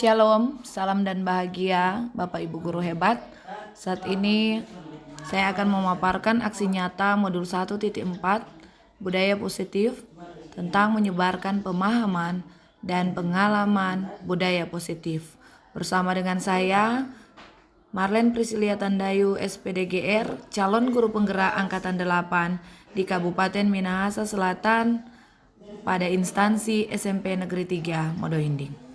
Shalom, salam dan bahagia Bapak Ibu Guru hebat. Saat ini saya akan memaparkan aksi nyata modul 1.4 Budaya Positif tentang menyebarkan pemahaman dan pengalaman budaya positif. Bersama dengan saya, Marlen Priscilia Tandayu, SPDGR, calon guru penggerak Angkatan 8 di Kabupaten Minahasa Selatan pada instansi SMP Negeri 3 Modoinding.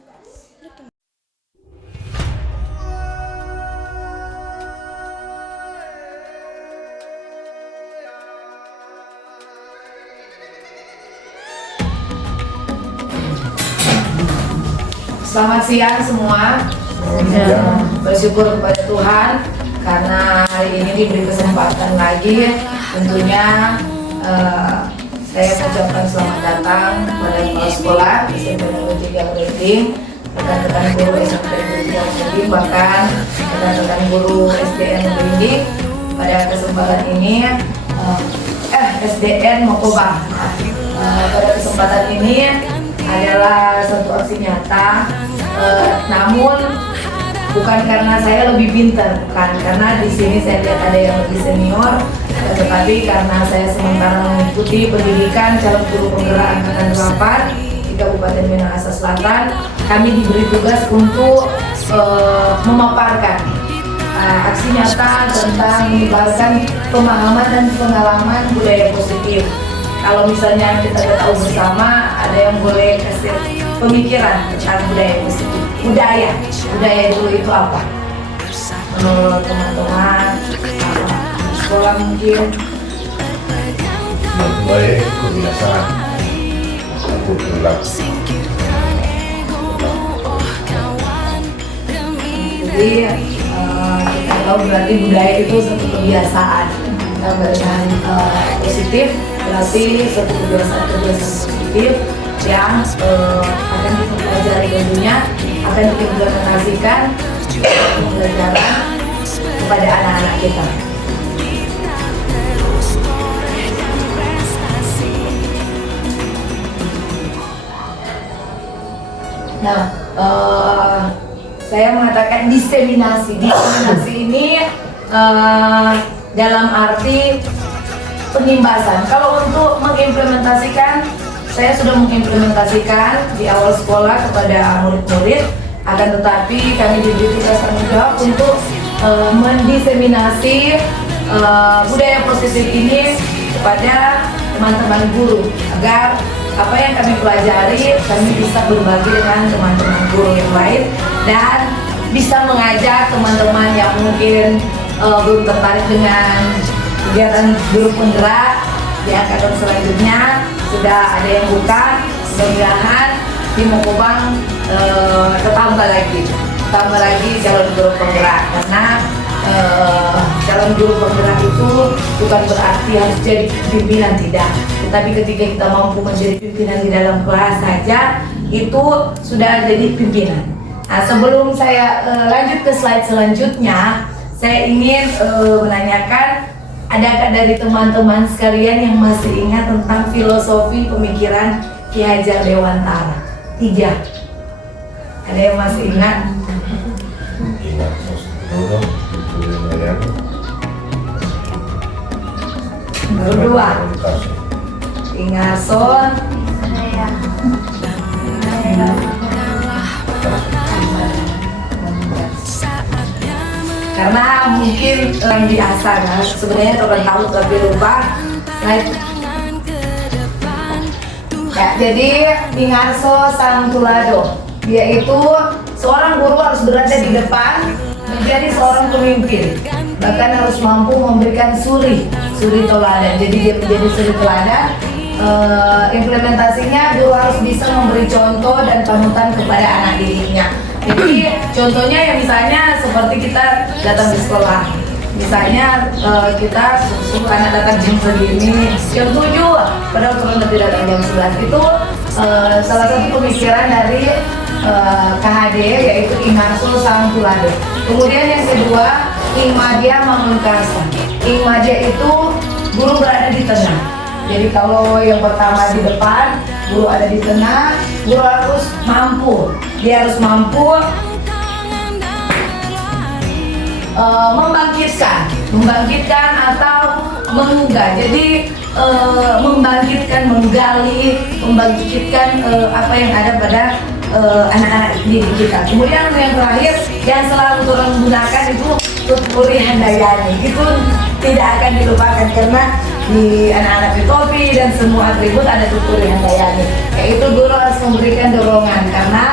Selamat siang semua. Bersyukur kepada Tuhan karena hari ini diberi kesempatan lagi. Tentunya saya mengucapkan selamat datang pada kepala sekolah SMP Negeri 3 Modoinding, rekan-rekan guru SMP Negeri 3 Modoinding, bahkan rekan-rekan guru SDN Modoinding. Pada kesempatan ini SDN Mokoba. Pada kesempatan ini adalah satu aksi nyata, namun bukan karena saya lebih pintar, bukan karena di sini saya lihat ada yang lebih senior, tetapi karena saya sementara mengikuti pendidikan calon guru penggerak Angkatan 8 di Kabupaten Minahasa Selatan. Kami diberi tugas untuk memaparkan aksi nyata tentang menyebarkan pemahaman dan pengalaman budaya positif. Kalau misalnya kita tahu bersama, ada yang boleh kasih pemikiran tentang budaya positif. Budaya itu apa? Menurut teman-teman sekolah mungkin baik kebiasaan aku perilaku. Jadi kita tahu berarti budaya itu satu kebiasaan dengan positif, berarti satu kebiasaan positif yang akan kita pelajari, tentunya akan kita implementasikan pembelajaran kepada anak-anak kita. Nah, saya mengatakan diseminasi ini dalam arti penimbasan. Kalau untuk mengimplementasikan, saya sudah mengimplementasikan di awal sekolah kepada murid-murid, akan tetapi kami diberi tugas tanggung jawab untuk mendiseminasi budaya positif ini kepada teman-teman guru, agar apa yang kami pelajari kami bisa berbagi dengan teman-teman guru yang lain dan bisa mengajak teman-teman yang mungkin belum tertarik dengan kegiatan guru penggerak di angkatan selanjutnya. Sudah ada yang buka, mudah-mudahan di Mokobang tambah lagi calon guru penggerak, karena calon guru penggerak itu bukan berarti harus jadi pimpinan, tidak, tetapi ketika kita mampu menjadi pimpinan di dalam kelas saja itu sudah jadi pimpinan. Nah, sebelum saya lanjut ke slide selanjutnya, saya ingin menanyakan, adakah dari teman-teman sekalian yang masih ingat tentang filosofi pemikiran Ki Hajar Dewantara? 3. Ada yang masih ingat? Ingat dulu Berdua. Ingason. Karena mungkin yang biasa kan, sebenarnya orang tahu tapi lupa. Ya, jadi Ingarso Sangtulado, dia itu seorang guru harus berada di depan, menjadi seorang pemimpin, bahkan harus mampu memberikan suri teladan. Jadi dia menjadi suri teladan. Implementasinya guru harus bisa memberi contoh dan panutan kepada anak didiknya. Jadi contohnya ya misalnya seperti kita datang di sekolah, misalnya kita suruh anak datang jam segini, jam 7, padahal turun nanti datang jam 11. Itu salah satu pemikiran dari KHD, yaitu Ingarso Sangtulado. Kemudian yang kedua, Ing Madya Mangunkarsa. Ing Madya itu guru berada di tengah. Jadi kalau yang pertama di depan, guru ada di tengah, guru harus mampu. Dia harus mampu membangkitkan atau menggugah. Jadi membangkitkan, menggali, membangkitkan apa yang ada pada anak-anak didik kita. Kemudian yang terakhir yang selalu turun gunakan itu Tutpuri Handayani. Itu tidak akan dilupakan karena di anak-anak Pitopi dan semua atribut ada Tutpuri Handayani. Yaitu guru harus memberikan dorongan karena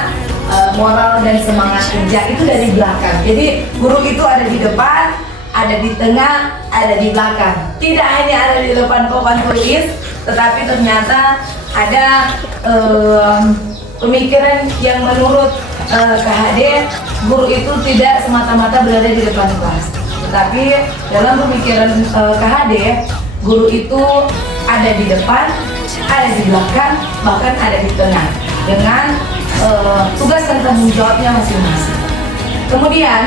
moral dan semangat kerja itu dari belakang. Jadi guru itu ada di depan, ada di tengah, ada di belakang. Tidak hanya ada di depan papan tulis, tetapi ternyata ada pemikiran yang menurut KHD, guru itu tidak semata-mata berada di depan kelas. Tetapi dalam pemikiran KHD, guru itu ada di depan, ada di belakang, bahkan ada di tengah dengan tugas dan tanggung jawabnya masing-masing. Kemudian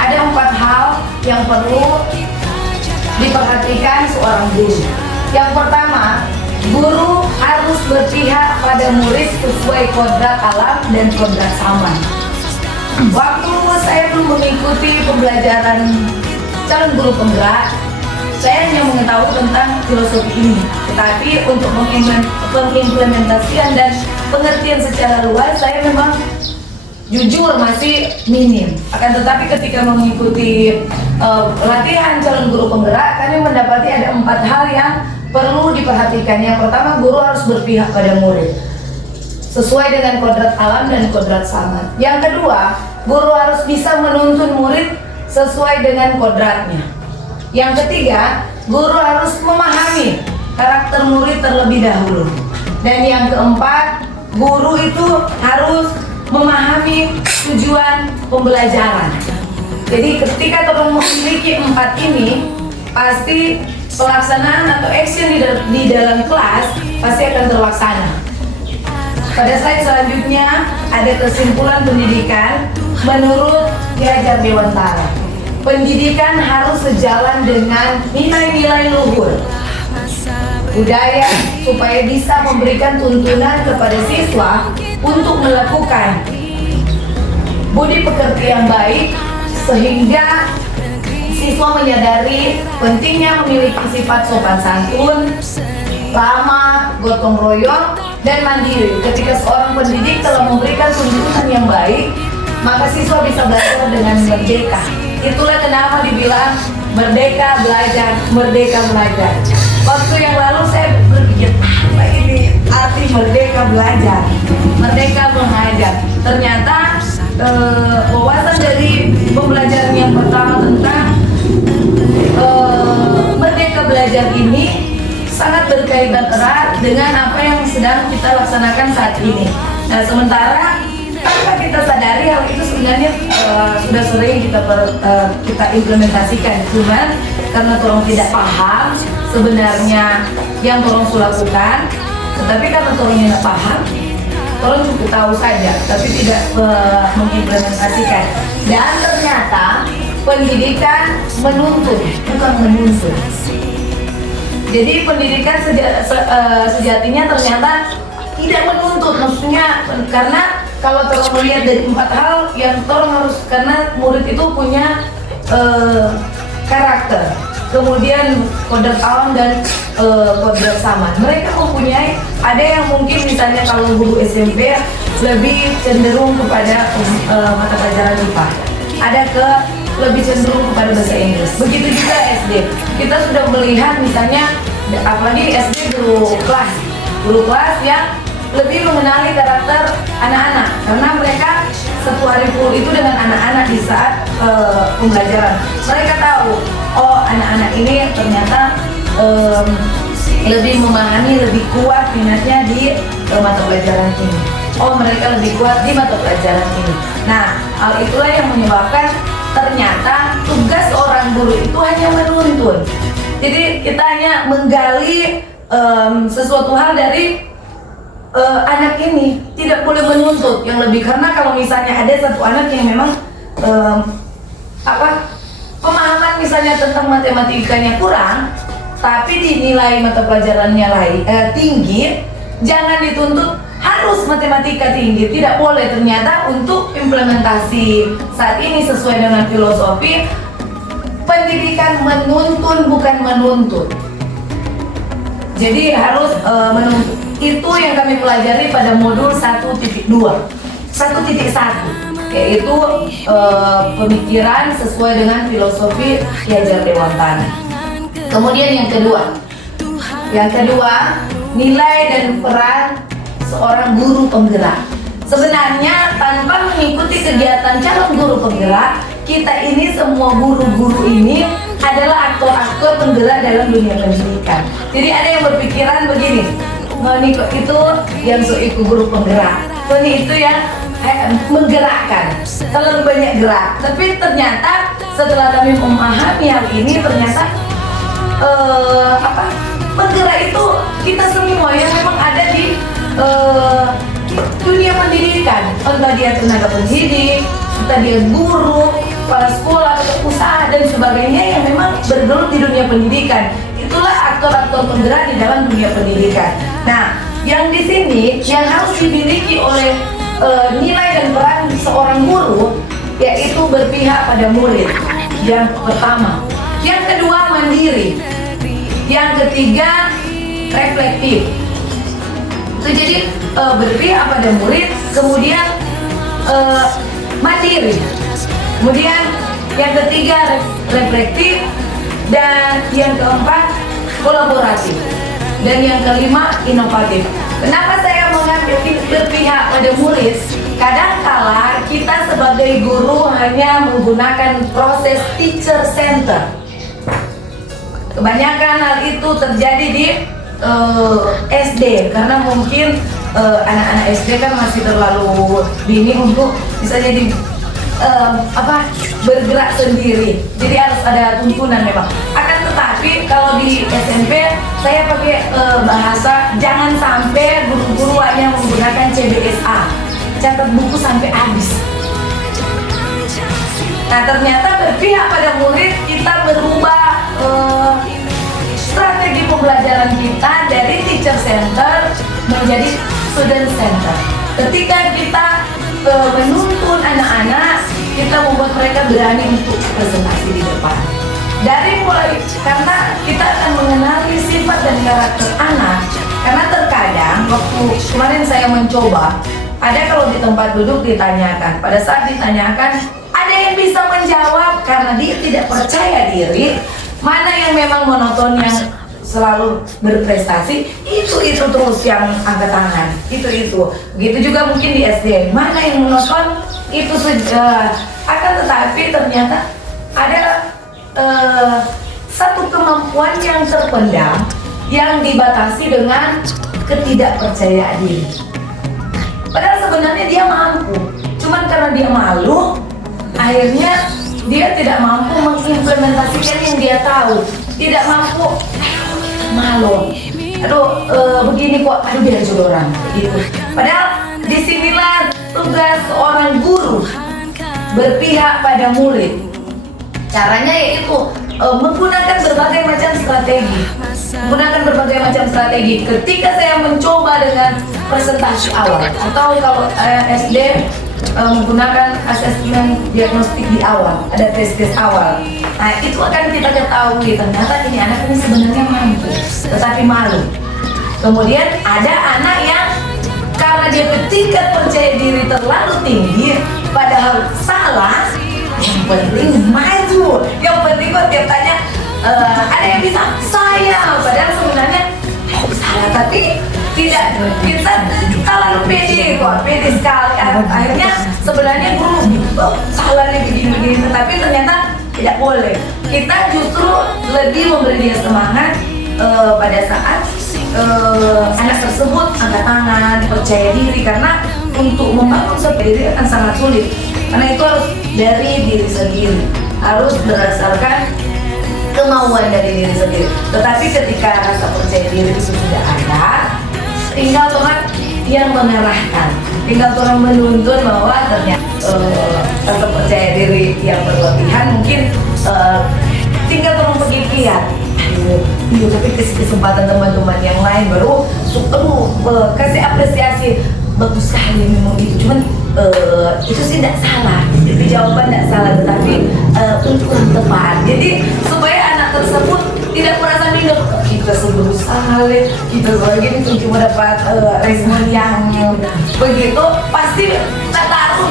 ada 4 hal yang perlu diperhatikan seorang guru. Yang pertama, guru harus berpihak pada murid sesuai kodrat alam dan kodrat zaman. Waktu saya belum mengikuti pembelajaran calon guru penggerak, saya hanya mengetahui tentang filosofi ini. Tetapi untuk pengimplementasian dan pengertian secara luas, saya memang jujur masih minim. Akan tetapi ketika mengikuti latihan calon guru penggerak, kami mendapati ada 4 hal yang perlu diperhatikan. Yang pertama, guru harus berpihak pada murid sesuai dengan kodrat alam dan kodrat zaman. Yang kedua, guru harus bisa menuntun murid sesuai dengan kodratnya. Yang ketiga, guru harus memahami karakter murid terlebih dahulu. Dan yang keempat, guru itu harus memahami tujuan pembelajaran. Jadi ketika kita memiliki 4 ini, pasti pelaksanaan atau action di dalam kelas pasti akan terlaksana. Pada slide selanjutnya ada kesimpulan pendidikan menurut Ki Hajar Dewantara. Pendidikan harus sejalan dengan nilai-nilai luhur budaya supaya bisa memberikan tuntunan kepada siswa untuk melakukan budi pekerti yang baik sehingga siswa menyadari pentingnya memiliki sifat sopan santun, ramah, gotong royong, dan mandiri. Ketika seorang pendidik telah memberikan tuntunan yang baik, maka siswa bisa belajar dengan merdeka. Itulah kenapa dibilang merdeka belajar, merdeka belajar. Waktu yang lalu saya berpikir, apa ini arti merdeka belajar, merdeka mengajar. Ternyata wawasan dari pembelajaran yang pertama tentang merdeka belajar ini sangat berkaitan erat dengan apa yang sedang kita laksanakan saat ini. Nah, sementara tanpa kita sadari hal itu sebenarnya sudah sering kita implementasikan, cuman karena tolong tidak paham sebenarnya yang tolong lakukan, tetapi karena tolong tidak paham, tolong cukup tahu saja, tapi tidak mengimplementasikan. Dan ternyata pendidikan menuntun, bukan menuntun. Jadi pendidikan sejatinya ternyata tidak menuntut, maksudnya karena kalau tolong melihat dari 4 hal yang tolong harus, karena murid itu punya karakter, kemudian kodrat alam dan kodrat zaman. Mereka mempunyai, ada yang mungkin misalnya kalau guru SMP lebih cenderung kepada mata pelajaran IPA, ada lebih cenderung kepada bahasa Inggris. Begitu juga SD. Kita sudah melihat misalnya, apalagi SD guru kelas yang lebih mengenali karakter anak-anak, karena mereka satu hari full itu dengan anak-anak di saat pembelajaran. Mereka tahu, oh anak-anak ini ternyata lebih memahami, lebih kuat minatnya di mata pelajaran ini. Oh mereka lebih kuat di mata pelajaran ini. Nah, hal itulah yang menyebabkan ternyata tugas seorang guru itu hanya menuntun. Jadi kita hanya menggali sesuatu hal dari anak ini, tidak boleh menuntut yang lebih, karena kalau misalnya ada satu anak yang memang pemahaman memang misalnya tentang matematikanya kurang, tapi dinilai mata pelajarannya tinggi, jangan dituntut harus matematika tinggi. Tidak boleh. Ternyata untuk implementasi saat ini sesuai dengan filosofi, pendidikan menuntun bukan menuntut. Jadi harus menuntut. Itu yang kami pelajari pada modul 1.2, 1.1. Yaitu pemikiran sesuai dengan filosofi Ki Hajar Dewantara. Kemudian yang kedua, nilai dan peran seorang guru penggerak. Sebenarnya tanpa mengikuti kegiatan calon guru penggerak, kita ini semua guru-guru ini adalah aktor-aktor penggerak dalam dunia pendidikan. Jadi ada yang berpikiran begini, Noni itu yang ikut guru penggerak, Noni itu yang menggerakkan, terlalu banyak gerak. Tapi ternyata setelah kami memahami hal ini, ternyata penggerak itu kita semua yang memang ada di dunia pendidikan. Entah dia tenaga pendidik, entah dia guru, kepala sekolah, atau usaha dan sebagainya yang memang bergelut di dunia pendidikan. Itulah aktor-aktor penggerak di dalam dunia pendidikan. Nah, yang di sini yang harus dimiliki oleh nilai dan peran seorang guru, yaitu berpihak pada murid. Yang pertama. Yang kedua, mandiri. Yang ketiga, reflektif. Itu jadi berpihak pada murid, kemudian mandiri. Kemudian yang ketiga, reflektif. Dan yang keempat, kolaboratif. Dan yang kelima, inovatif. Kenapa saya mengambil berpihak pada murid? Kadangkala kita sebagai guru hanya menggunakan proses teacher center. Kebanyakan hal itu terjadi di SD, karena mungkin anak-anak SD kan masih terlalu dini untuk bisa jadi bergerak sendiri. Jadi harus ada tuntunan memang. Akan tetapi kalau di SMP saya pakai bahasa jangan sampai guru-guru hanya menggunakan CBSA, catat buku sampai habis. Nah, ternyata berpihak pada murid, kita berubah strategi pembelajaran kita dari teacher center menjadi student center. Ketika kita menuntun anak-anak, kita membuat mereka berani untuk presentasi di depan. Dari mulai, karena kita akan mengenali sifat dan karakter anak. Karena terkadang waktu kemarin saya mencoba, ada kalau di tempat duduk ditanyakan, pada saat ditanyakan ada yang bisa menjawab karena dia tidak percaya diri, mana yang memang monoton yang selalu berprestasi, itu terus yang angkat tangan, itu. Begitu juga mungkin di SD, mana yang monoton, itu sudah. Akan tetapi ternyata ada satu kemampuan yang terpendam yang dibatasi dengan ketidakpercayaan diri. Padahal sebenarnya dia mampu, cuman karena dia malu, akhirnya dia tidak mampu mengimplementasikan yang dia tahu, tidak mampu. Malu, begini kok, biar jodoran gitu. Padahal disinilah tugas seorang guru, berpihak pada murid. Caranya yaitu menggunakan berbagai macam strategi. Ketika saya mencoba dengan presentasi awal, atau kalau SD menggunakan asesmen diagnostik di awal, ada tes awal. Nah, itu akan kita ketahui ternyata ini anak ini sebenarnya mampu, tetapi malu. Kemudian ada anak yang karena dia tingkat percaya diri terlalu tinggi, padahal salah. Yang penting maju, yang penting kok dia tanya ada yang bisa saya, padahal sebenarnya salah, tapi tidak, kita terlalu pede sekali. Akhirnya sebenarnya guru salah nih begini, tetapi ternyata tidak boleh. Kita justru lebih memberi dia semangat pada saat anak tersebut angkat tangan, percaya diri, karena untuk membangun seperti diri akan sangat sulit. Karena itu harus dari diri sendiri, harus berdasarkan kemauan dari diri sendiri. Tetapi ketika rasa percaya diri itu sudah ada, tinggal Tuhan yang mengarahkan, tinggal Tuhan menuntun bahwa ternyata rasa percaya diri yang berlebihan mungkin lihat, aduh, iya tapi kasih kesempatan teman-teman yang lain baru, kasih apresiasi, bagus sekali memang itu, cuman itu sih tidak salah, itu jawaban tidak salah, tetapi kurang tepat. Jadi supaya anak tersebut tidak merasa minder, kita berusaha, kita begini cuma dapat respon yang begitu, pasti kita taruh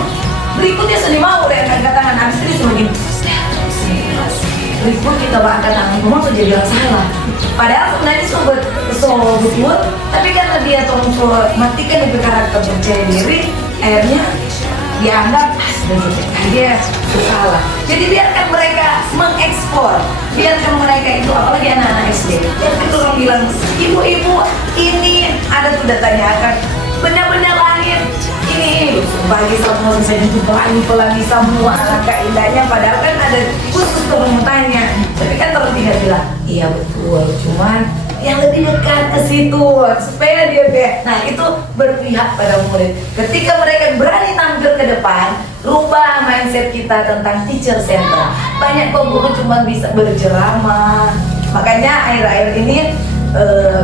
berikutnya seni mau deh angkat tangan, habis itu semakin berikut kita angkat tangan, memang sudah jadi salah. Padahal sebenarnya so betul, tapi karena dia tolong matikan dari karakter percaya diri, akhirnya dianggap dia salah. Jadi biarkan mereka mengeksplor, biarkan mereka itu, apalagi anak-anak SD. Jadi kita orang bilang, ibu-ibu ini ada tuh datanya akan benda-benda langit ini bagi semua bisa pelangi semua alangkah indahnya, padahal kan ada khusus kemutannya. Tapi kan terus dia bilang, iya betul, cuman yang lebih dekat ke situ supaya dia nah itu berpihak pada murid. Ketika mereka berani tampil ke depan, rubah mindset kita tentang teacher center. Banyak kok guru cuma bisa berceramah, makanya akhir-akhir ini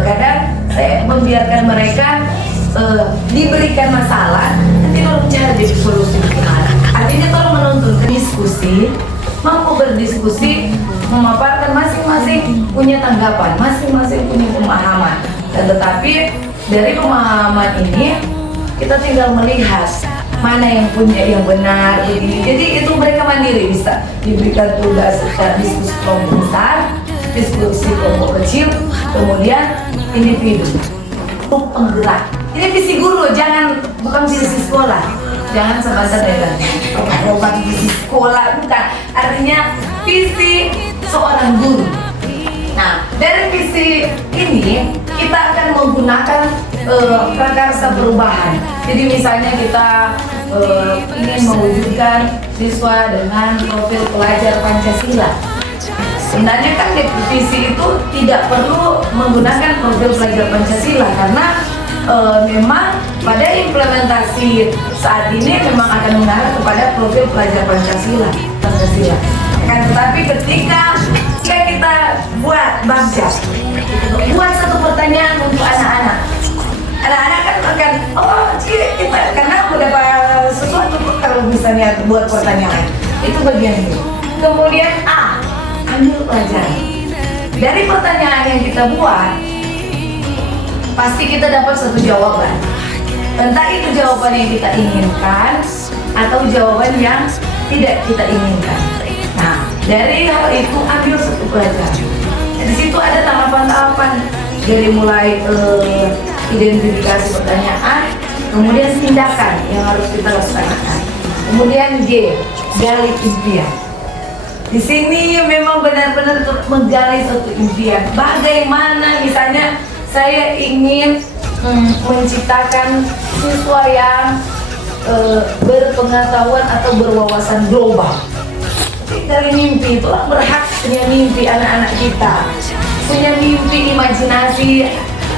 kadang saya membiarkan mereka diberikan masalah, nanti tolong cari solusi gimana. Artinya tolong menuntun ke diskusi, mampu berdiskusi, memaparkan masing-masing punya tanggapan, masing-masing punya pemahaman. Dan tetapi dari pemahaman ini kita tinggal melihat mana yang punya yang benar begini. Jadi itu mereka mandiri, bisa diberikan tugas diskusi kelompok besar, diskusi kelompok kecil, kemudian individu penggerak. Ini visi guru, bukan visi sekolah. Jangan sebentar dengan obat visi sekolah, bukan. Artinya visi seorang guru. Nah, dari visi ini kita akan menggunakan prakarsa perubahan. Jadi misalnya kita ingin mewujudkan siswa dengan profil pelajar Pancasila. Sebenarnya kan di visi itu tidak perlu menggunakan profil pelajar Pancasila, karena memang pada implementasi saat ini memang akan mengarah kepada profil pelajar Pancasila. Kan tetapi ketika kita buat bagja, buat satu pertanyaan untuk anak-anak kan akan kita karena beberapa sesuatu kalau misalnya buat pertanyaan itu bagian itu. Kemudian ambil pelajaran dari pertanyaan yang kita buat, pasti kita dapat satu jawaban. Entah itu jawaban yang kita inginkan atau jawaban yang tidak kita inginkan. Nah, dari hal itu ambil satu pelajaran. Di situ ada tahapan-tahapan, dari mulai identifikasi pertanyaan, kemudian tindakan yang harus kita laksanakan. Kemudian G, gali impian. Di sini memang benar-benar menggali satu impian. Bagaimana misalnya saya ingin menciptakan siswa yang berpengetahuan atau berwawasan global. Dari mimpi itu berhak punya mimpi anak-anak kita, punya mimpi imajinasi.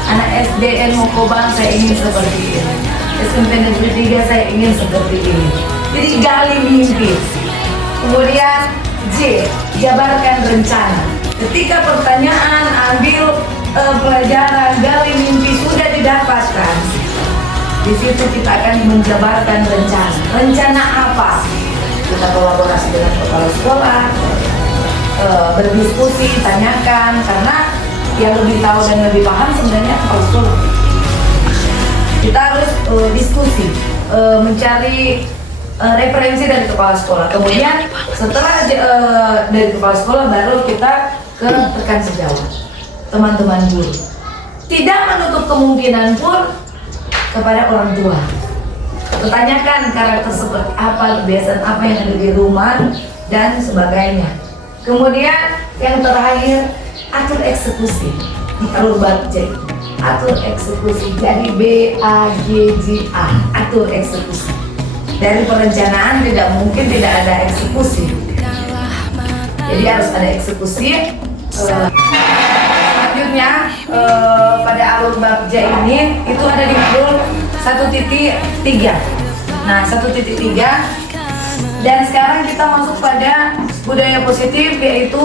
Anak SDN Mokobang saya ingin seperti ini, SMP Negeri 3 saya ingin seperti ini. Jadi gali mimpi. Kemudian J, jabarkan rencana. Ketika pertanyaan, ambil pelajaran, gali mimpi sudah didapatkan, di situ kita akan menjabarkan rencana. Rencana apa? Kita kolaborasi dengan kepala sekolah, berdiskusi, tanyakan, karena yang lebih tahu dan lebih paham sebenarnya kepala sekolah. Kita harus diskusi, mencari referensi dari kepala sekolah. Kemudian setelah dari kepala sekolah baru kita ke rekan sejawat, teman-teman guru. Tidak menutup kemungkinan pun kepada orang tua. Pertanyakan karakter seperti apa, kebiasaan apa yang ada di rumah dan sebagainya. Kemudian yang terakhir, atur eksekusi. Atur budget, atur eksekusi. Jadi BAGJA, atur eksekusi. Dari perencanaan tidak mungkin tidak ada eksekusi. Jadi harus ada eksekusi. Selanjutnya pada alur bagja ini itu ada di modul 1.3. Nah, 1.3, dan sekarang kita masuk pada budaya positif, yaitu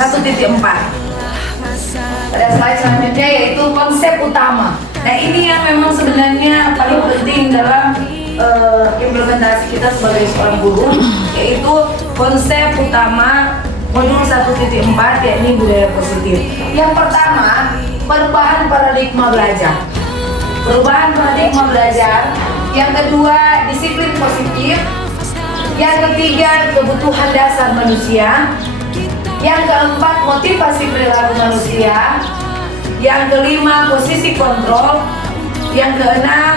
1.4. Pada slide selanjutnya yaitu konsep utama. Nah ini yang memang sebenarnya paling penting dalam implementasi kita sebagai seorang guru, yaitu konsep utama modul 1.4 yakni budaya positif. Yang pertama, perubahan paradigma belajar. Perubahan paradigma belajar. Yang kedua, disiplin positif. Yang ketiga, kebutuhan dasar manusia. Yang keempat, motivasi perilaku manusia. Yang kelima, posisi kontrol. Yang keenam,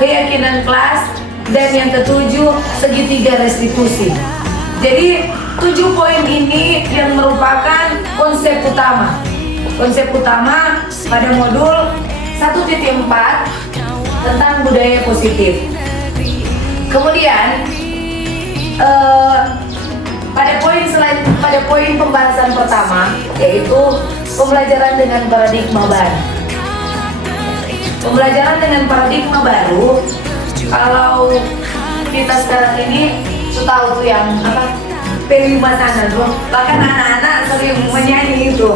keyakinan kelas. Dan yang ketujuh, segitiga restitusi. Jadi 7 poin ini yang merupakan konsep utama. Konsep utama pada modul 1.4 tentang budaya positif. Kemudian pada poin pembahasan pertama yaitu pembelajaran dengan paradigma baru. Pembelajaran dengan paradigma baru, kalau kita sekarang ini tahu tuh yang apa, P5 sana tuh, bahkan anak-anak sering menyanyi itu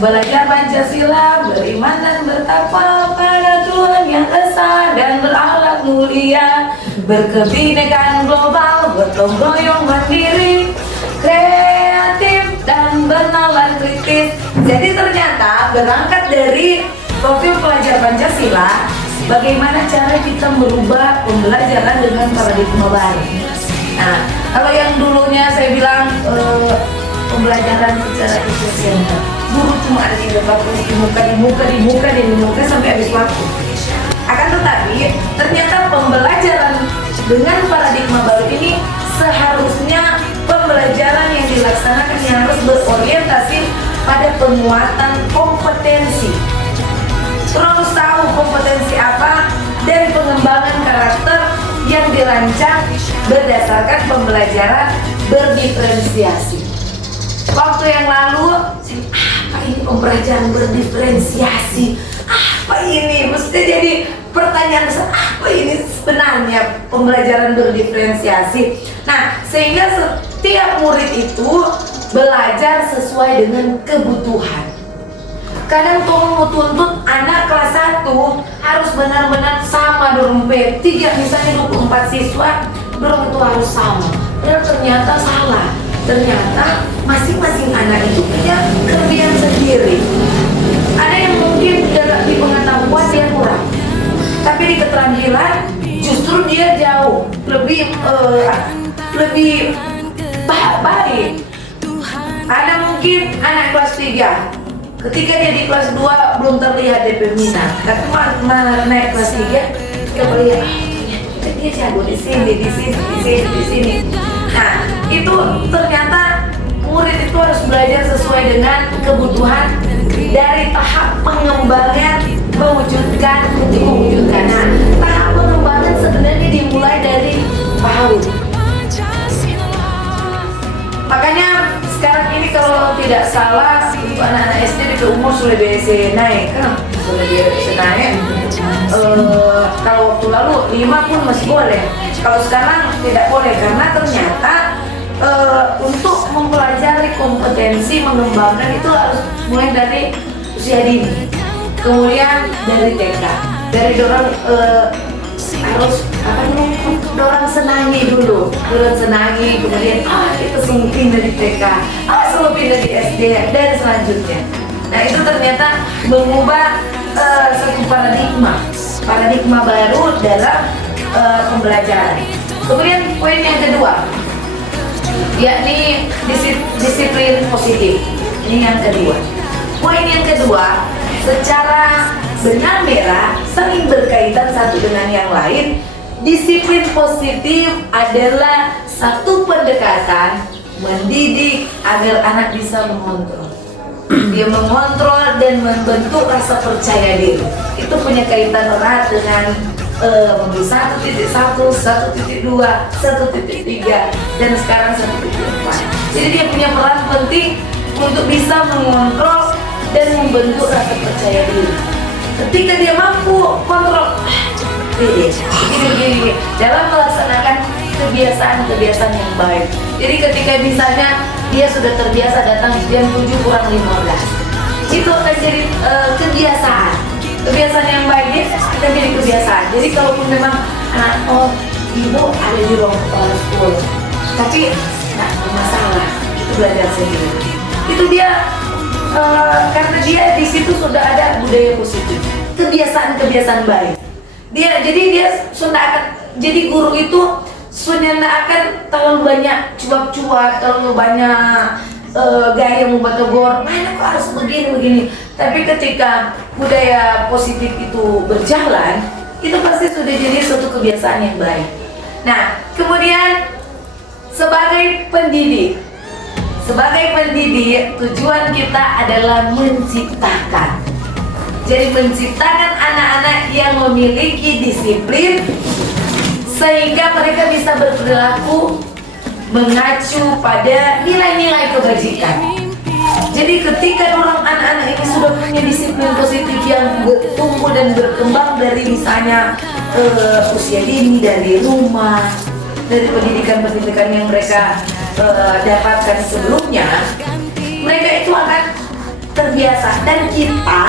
belajar Pancasila, beriman dan bertakwa pada Tuhan yang esa dan berakhlak mulia, berkebinekaan global, bergotong royong mandiri, kreatif dan bernalar kritis. Jadi ternyata berangkat dari profil pelajar Pancasila, bagaimana cara kita merubah pembelajaran dengan paradigma baru. Nah, kalau yang dulunya saya bilang pembelajaran secara efisien, guru cuma ada di depan, di muka sampai habis waktu. Akan tetapi ternyata pembelajaran dengan paradigma baru ini seharusnya pembelajaran yang dilaksanakan yang harus berorientasi pada penguatan kompetensi. Terus tahu kompetensi apa dan pengembangan karakter yang dirancang berdasarkan pembelajaran berdiferensiasi. Waktu yang lalu, apa ini pembelajaran berdiferensiasi? Apa ini? Mesti jadi pertanyaan, apa ini sebenarnya pembelajaran berdiferensiasi? Nah, sehingga setiap murid itu belajar sesuai dengan kebutuhan. Kadang tolong tuntut anak kelas 1 harus benar-benar sama dorong P3, misalnya 24 siswa dorong itu harus sama. Dan ternyata salah. Ternyata masing-masing anak itu punya kelebihan sendiri. Ada yang mungkin di pengetahuan dia kurang, tapi di keterampilan justru dia jauh lebih baik. Ada mungkin anak kelas 3, ketika dia di kelas 2 belum terlihat DP minat, tapi naik kelas 3 dia melihat dia jago di sini. Nah, itu ternyata murid itu harus belajar sesuai dengan kebutuhan dari tahap pengembangan mewujudkan. Nah, tahap pengembangan sebenarnya dimulai dari PAUD. Makanya sekarang ini kalau tidak salah untuk anak-anak SD di umur sudah biasa naik kan, kalau waktu lalu 5 pun masih boleh, kalau sekarang tidak boleh karena ternyata untuk mempelajari kompetensi mengembangkan itu harus mulai dari usia dini, kemudian dari TK, dari dorang harus dorang senangi dulu, kemudian kita sungguh pindah di TK, sungguh pindah di SD dan selanjutnya. Nah itu ternyata mengubah satu paradigma baru dalam pembelajaran. Kemudian poin yang kedua, yakni disiplin positif. Ini yang kedua. Poin yang kedua, secara benang merah saling berkaitan satu dengan yang lain. Disiplin positif adalah satu pendekatan mendidik agar anak bisa mengontrol. Dia mengontrol dan membentuk rasa percaya diri. Itu punya kaitan erat dengan modul 1.1, 1.2, 1.3 dan sekarang 1.4. Jadi dia punya peran penting untuk bisa mengontrol dan membentuk rasa percaya diri. Ketika dia mampu kontrol gini, dalam melaksanakan kebiasaan-kebiasaan yang baik. Jadi ketika misalnya dia sudah terbiasa datang jam 7 kurang 15, itu akan jadi kebiasaan yang baik, dia akan jadi kebiasaan. Jadi kalaupun memang ibu ada di ruang kepala sekolah, tapi nggak masalah, itu belajar sendiri. Itu dia karena dia di situ sudah ada budaya positif, kebiasaan-kebiasaan baik. Jadi dia sudah akan jadi guru itu sudah akan terlalu banyak cuap-cuap, terlalu banyak gaya membuat tegur, kok harus begini. Tapi ketika budaya positif itu berjalan, itu pasti sudah jadi suatu kebiasaan yang baik. Nah, kemudian sebagai pendidik, tujuan kita adalah menciptakan. Jadi menciptakan anak-anak yang memiliki disiplin sehingga mereka bisa berperilaku mengacu pada nilai-nilai kebajikan. Jadi ketika anak-anak ini sudah punya disiplin positif yang bertumbuh dan berkembang dari misalnya usia dini, dari rumah, dari pendidikan-pendidikan yang mereka dapatkan sebelumnya, mereka itu akan terbiasa. Dan kita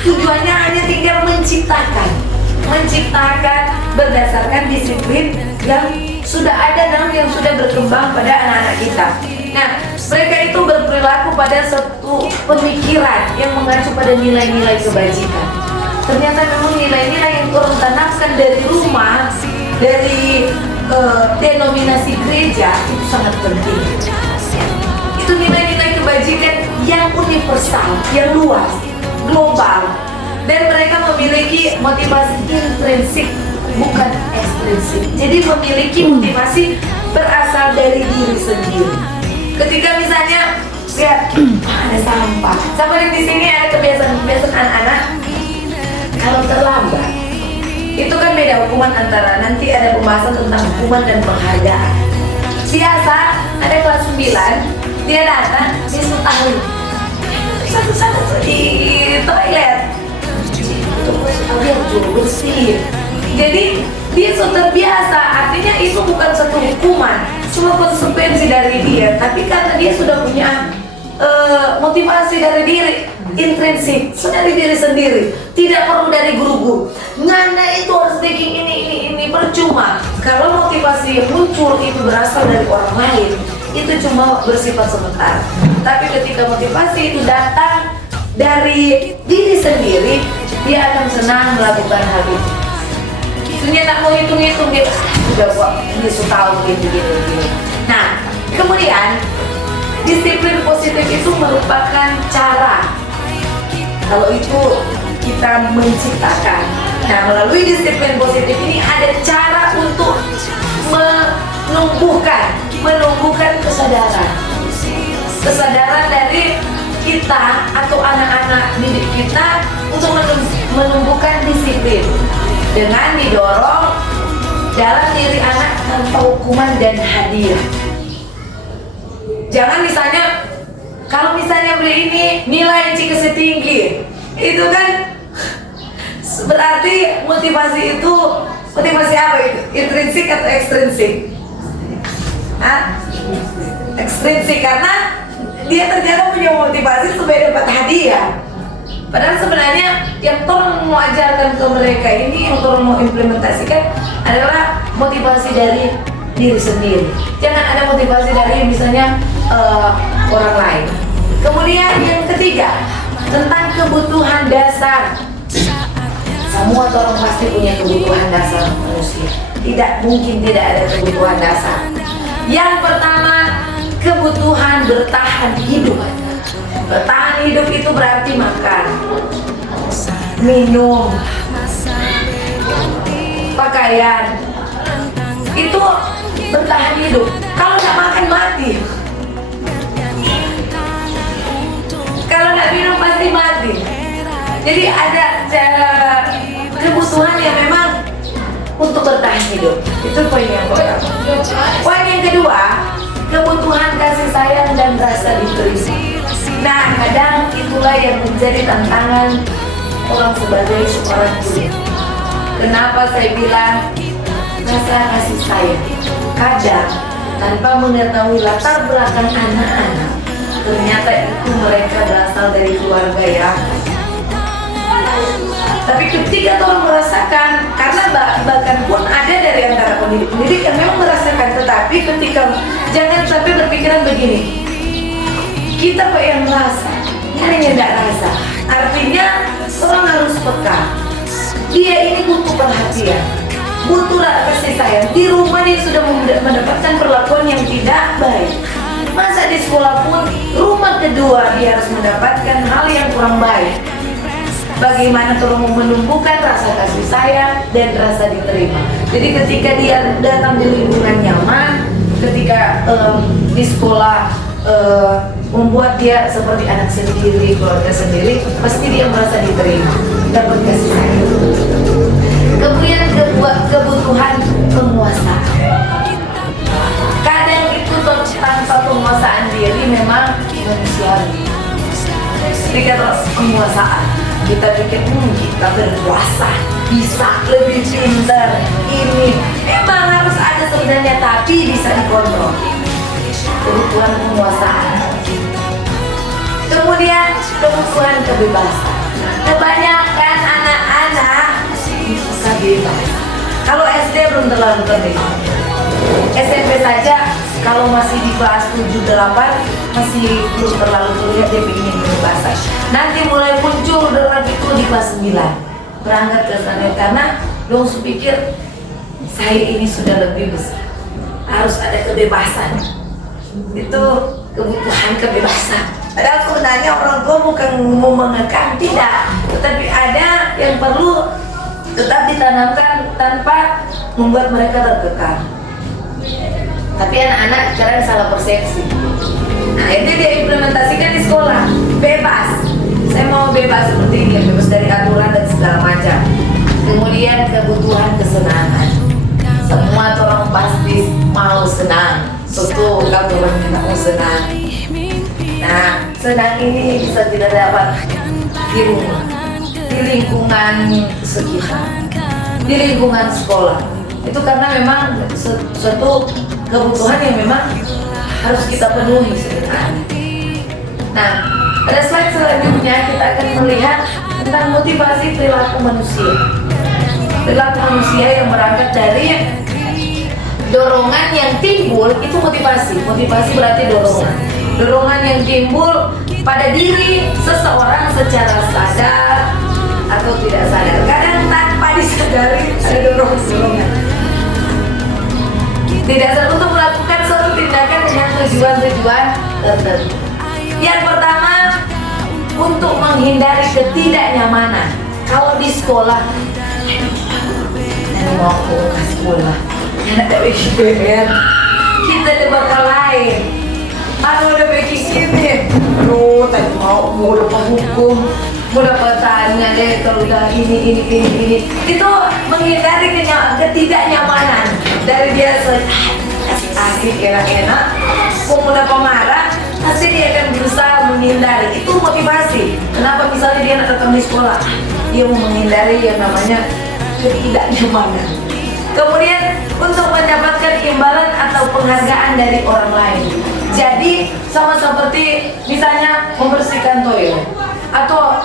tujuannya hanya tinggal menciptakan berdasarkan disiplin yang sudah ada dan yang sudah berkembang pada anak-anak kita. Nah, mereka itu berperilaku pada satu pemikiran yang mengacu pada nilai-nilai kebajikan. Ternyata memang nilai-nilai yang turun tanamkan dari rumah, dari denominasi gereja itu sangat penting. Itu nilai-nilai kebajikan yang universal, yang luas, global, dan mereka memiliki motivasi intrinsik, bukan ekstrinsik. Jadi memiliki motivasi berasal dari diri sendiri. Ketika misalnya lihat ada sampah di sini ada kebiasaan anak-anak kalau terlambat, itu kan beda hukuman antara nanti ada pembahasan tentang hukuman dan penghargaan. Biasa ada kelas 9, dia datang, dia tahu satu-satu di toilet, itu dia bersih. Jadi dia sudah terbiasa, artinya itu bukan satu hukuman, cuma konsekuensi dari dia. Tapi karena dia sudah punya motivasi dari diri, intrinsik, dari diri sendiri, tidak perlu dari guru-guru. Ngana itu harus bikin ini percuma. Kalau motivasi yang muncul itu berasal dari orang lain, itu cuma bersifat sebentar. Tapi ketika motivasi itu datang dari diri sendiri, dia akan senang melakukan hal itu. Sebenarnya tak mau hitung-hitung dia sudah kok ini tahu gini. Nah, kemudian disiplin positif itu merupakan cara, kalau itu kita menciptakan. Nah, melalui disiplin positif ini ada cara untuk menumbuhkan kesadaran dari kita atau anak-anak didik kita untuk menumbuhkan disiplin dengan didorong dalam diri anak tanpa hukuman dan hadiah. Jangan misalnya, kalau misalnya beli ini nilai CKS tinggi, itu kan berarti motivasi apa itu? Intrinsik atau ekstrinsik? Ekstrinsik, karena dia ternyata punya motivasi supaya dapat hadiah. Padahal sebenarnya yang Tuhan mau ajarkan ke mereka ini, yang Tuhan mau implementasikan adalah motivasi dari diri sendiri. Jangan ada motivasi dari misalnya orang lain. Kemudian yang ketiga, tentang kebutuhan dasar. Semua orang pasti punya kebutuhan dasar manusia. Tidak mungkin tidak ada kebutuhan dasar. Yang pertama, kebutuhan bertahan hidup. Bertahan hidup itu berarti makan, minum, pakaian. Itu bertahan hidup. Kalau nggak makan mati. Kalau nggak minum pasti mati. Jadi ada kebutuhan yang memang untuk bertahan hidup. Itu poin yang pertama. Poin yang kedua, kebutuhan kasih sayang dan rasa diterima. Nah, kadang itulah yang menjadi tantangan orang sebagai seorang guru. Kenapa saya bilang rasa kasih sayang? kadang tanpa mengetahui latar belakang anak-anak, ternyata itu mereka berasal dari keluarga yang, tapi ketika orang merasakan, karena bahkan pun ada dari antara pendidik yang memang merasakan, tetapi ketika jangan sampai berpikiran begini, kita Pak yang merasa, ini yang tidak rasa. Artinya orang harus peka. Dia ini butuh perhatian, butuh kasih sayang. Di rumah dia sudah mendapatkan perlakuan yang tidak baik. Masa di sekolah pun rumah kedua dia harus mendapatkan hal yang kurang baik. Bagaimana tolong menumbuhkan rasa kasih sayang dan rasa diterima. Jadi ketika dia datang di lingkungan nyaman, ketika di sekolah membuat dia seperti anak sendiri, keluarga sendiri, pasti dia merasa diterima, dapat kasih sayang. Kemudian kebutuhan penguasaan. Kadang itu tanpa penguasaan diri memang manusiawi. Ketika penguasaan, kita pikir kita berkuasa, bisa lebih pintar, ini memang harus ada sebenarnya, tapi bisa dikontrol. Kebutuhan penguasaan. Kemudian kebutuhan kebebasan. Kebanyakan anak-anak bisa bebas. Kalau SD belum terlalu terlihat. SMP saja kalau masih di kelas 7-8 masih belum terlalu terlihat dia ingin kebebasan. Nanti mulai muncul lagi itu di kelas 9 berangkat ke sana, karena dong pikir saya ini sudah lebih besar, harus ada kebebasan. Itu kebutuhan kebebasan. Padahal sebenarnya orang tua bukan mau mengekang, tidak, tetapi ada yang perlu tetap ditanamkan tanpa membuat mereka terkekang. Tapi anak-anak sekarang salah persepsi. Nah itu dia implementasikan di sekolah, bebas. Saya mau bebas seperti ini, bebas dari aturan dan segala macam. Kemudian kebutuhan kesenangan. Semua orang pasti mau senang. Betul, kalau orang kita mau senang. Nah, senang ini bisa kita dapat di rumah, di lingkungan sekitar, di lingkungan sekolah. Itu karena memang suatu kebutuhan yang memang harus kita penuhi sebenarnya. Nah, pada slide selanjutnya kita akan melihat tentang motivasi perilaku manusia. Perilaku manusia yang berangkat dari dorongan yang timbul, itu motivasi. Motivasi berarti dorongan. Dorongan yang timbul pada diri seseorang secara sadar atau tidak sadar. Kadang tanpa disadari ada dorongan. Tidak sadar untuk melakukan suatu tindakan dengan tujuan-tujuan tertentu. Yang pertama, untuk menghindari ketidaknyamanan. Kalau di sekolah, nanti mau ke sekolah, ada PKR, kita ada bakal lain. Udah bikin ini, tadi mau dapat hukum, mau dapat tanya deh kalau udah ini. Itu menghindari ketidaknyamanan. Dari dia asik enak-enak, mau dapat marah, pasti dia akan berusaha menghindari. Itu motivasi. Kenapa misalnya dia nak datang di sekolah, dia mau menghindari yang namanya ketidaknyamanan. Kemudian untuk mendapatkan imbalan atau penghargaan dari orang lain. Jadi sama seperti misalnya membersihkan toilet atau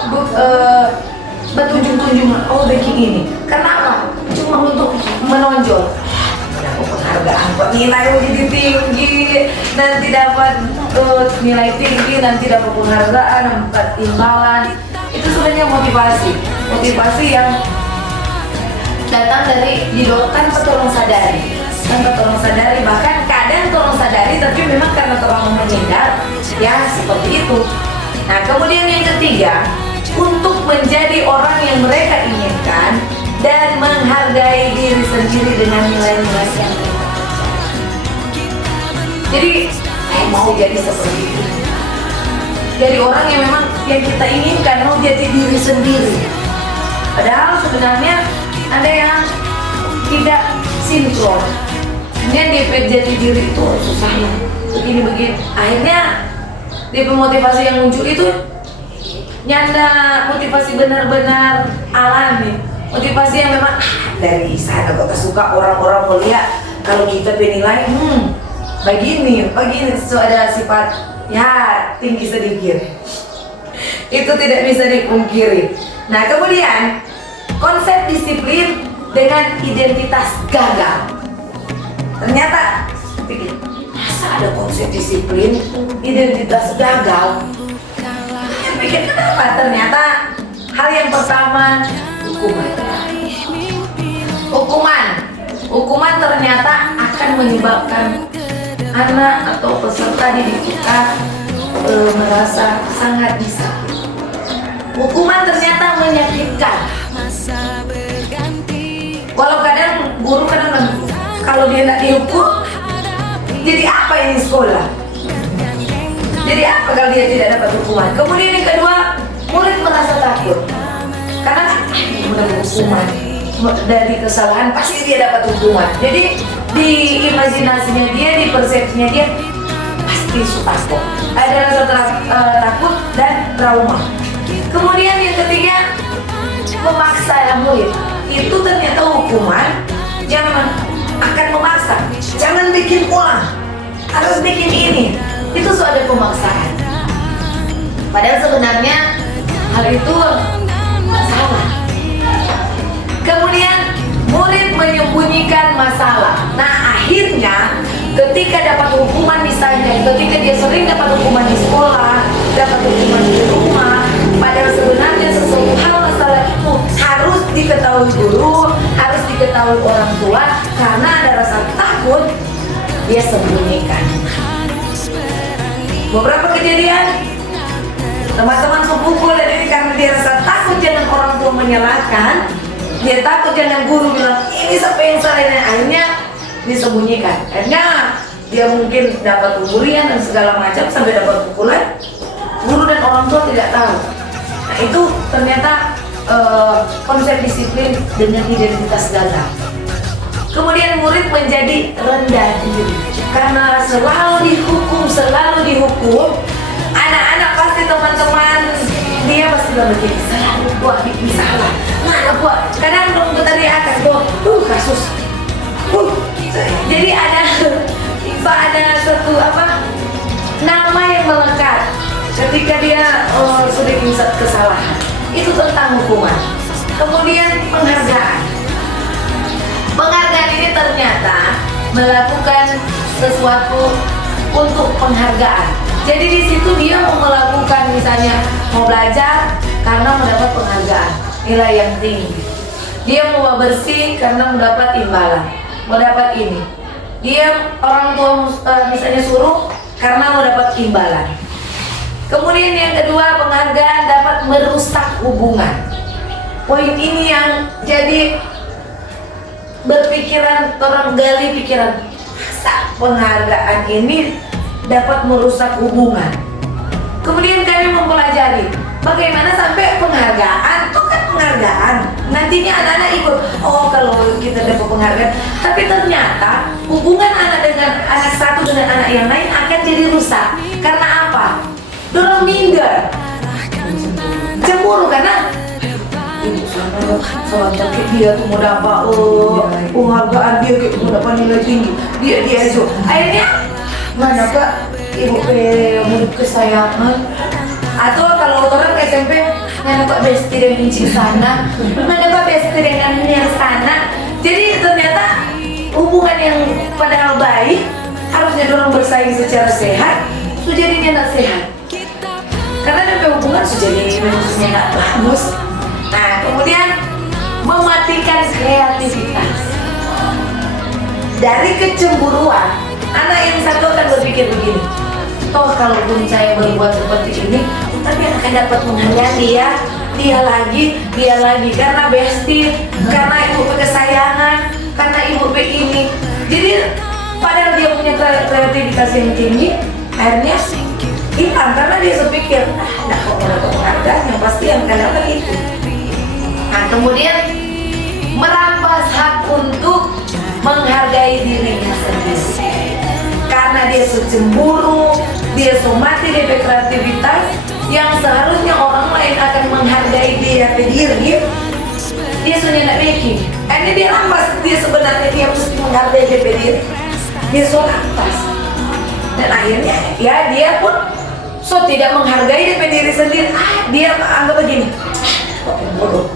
bertunjuk-tunjungan, oh bikin ini. Kenapa? Cuma untuk menonjol. Dapat penghargaan, nilai jadi tinggi, nanti dapat nilai tinggi, nanti dapat penghargaan, dapat imbalan. Itu sebenarnya motivasi yang datang dari tanpa tolong sadari, bahkan kadang tolong sadari, tapi memang karena tolong menghindar, ya seperti itu. Nah kemudian yang ketiga, untuk menjadi orang yang mereka inginkan dan menghargai diri sendiri dengan nilai-nilai yang mereka. Jadi saya mau jadi seperti itu, jadi orang yang memang yang kita inginkan, mau jadi diri sendiri. Padahal sebenarnya ada yang tidak sinkron. Kemudian dia jadi diri itu susah ya, begini. Akhirnya dia motivasi yang muncul itu nyanda motivasi benar-benar alami, motivasi yang memang dari sana kok suka orang-orang melihat kalau kita penilai begini so ada sifat ya tinggi sedikit. Itu tidak bisa dipungkiri. Nah, kemudian konsep disiplin dengan identitas gagal. Ternyata pikir, masa ada konsep disiplin identitas gagal? Pikir kenapa? Ternyata hal yang pertama, hukuman ternyata akan menyebabkan anak atau peserta didik kita merasa sangat disakiti. Hukuman ternyata menyakitkan. Walau kadang guru kalau dia tidak dihukum, jadi apa ini sekolah? Jadi apa kalau dia tidak dapat hukuman? Kemudian yang kedua, murid merasa takut. Karena udah hukuman dari kesalahan pasti dia dapat hukuman. Jadi di imajinasinya dia, di persepsinya dia pasti takut. Ada rasa takut dan trauma. Kemudian yang ketiga, memaksa murid. Itu ternyata hukuman akan memaksa. Jangan bikin ulang, harus bikin ini. Itu suatu pemaksaan. Padahal sebenarnya hal itu salah. Kemudian murid menyembunyikan masalah. Nah, akhirnya ketika dapat hukuman, misalnya ketika dia sering dapat hukuman di sekolah, dapat hukuman di rumah, padahal sebenarnya sesuatu hal masalah itu harus diketahui guru, harus diketahui orang tua, karena ada rasa takut, dia sembunyikan. Beberapa kejadian teman-teman sepupu dan ini karena dia rasa takut jangan orang tua menyalahkan, dia takut jangan guru bilang ini siapa yang salah, dan akhirnya disembunyikan. Akhirnya dia mungkin dapat pemburian dan segala macam sampai dapat pukulan, guru dan orang tua tidak tahu. Nah, itu ternyata konsep disiplin dengan identitas gagal. Kemudian murid menjadi rendah diri karena selalu dihukum. Anak-anak pasti teman-teman dia pasti berpikir selalu buat bikin salah. Mana buat? Kadang dong tadi akan kasus. Jadi ada satu nama yang melekat ketika dia sudah insat kesalahan. Itu tentang hukuman. Kemudian penghargaan ini ternyata melakukan sesuatu untuk penghargaan. Jadi di situ dia mau melakukan, misalnya mau belajar karena mendapat penghargaan, nilai yang tinggi. Dia mau bersih karena mendapat imbalan, mendapat ini. Dia orang tua misalnya suruh karena mendapat imbalan. Kemudian yang kedua, penghargaan dapat merusak hubungan. Poin ini yang jadi berpikiran, orang gali pikiran, masa penghargaan ini dapat merusak hubungan. Kemudian kami mempelajari bagaimana sampai penghargaan itu kan penghargaan, nantinya anak-anak ikut, oh kalau kita dapat penghargaan, tapi ternyata hubungan anak dengan anak satu dengan anak yang lain akan jadi rusak. Karena apa? Dorong minder, cemburu karena sama sakit dia tuh mau dapat penghargaan, dia kayak mau dapat nilai tinggi, dia aja akhirnya mana Pak ibu murid kesayangan. Atau kalau orang SMP mana Pak besti dengan cik sana, mana Pak besti dengan yang sana. Jadi ternyata hubungan yang padahal baik harusnya orang bersaing secara sehat, jadi dia tidak sehat karena ada hubungan jadi maksudnya nggak bagus. Nah, kemudian mematikan kreativitas. Dari kecemburuan, anak yang satu akan berpikir begini, toh kalaupun saya berbuat seperti ini, tapi akan dapat penghargaan dia lagi karena bestie, karena ibu kesayangan, karena ibu ini. Jadi padahal dia punya kreativitas yang tinggi, akhirnya hilang karena dia berpikir, nah kok dapat penghargaan yang pasti yang akan dapat itu. Nah, kemudian merampas hak untuk menghargai dirinya sendiri. Karena dia cemburu, dia mati dari kreativitas yang seharusnya orang lain akan menghargai dia sendiri, dia sudah nak making. Ini dia lampas, dia sebenarnya dia mesti menghargai DP diri. Dia so lampas. Dan akhirnya ya dia pun so tidak menghargai DP diri sendiri. Dia anggap begini, kok bodoh,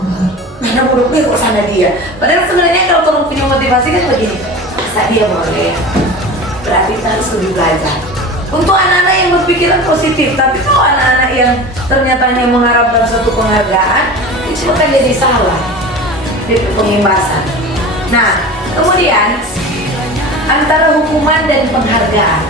mana bodoh kok sana dia. Padahal sebenarnya kalau tolong punya motivasi kan begini, masa dia boleh, berarti kita harus lebih belajar. Untuk anak-anak yang berpikiran positif, tapi kalau anak-anak yang ternyata hanya mengharapkan suatu penghargaan, itu akan jadi salah di pengimbasan. Nah, kemudian antara hukuman dan penghargaan,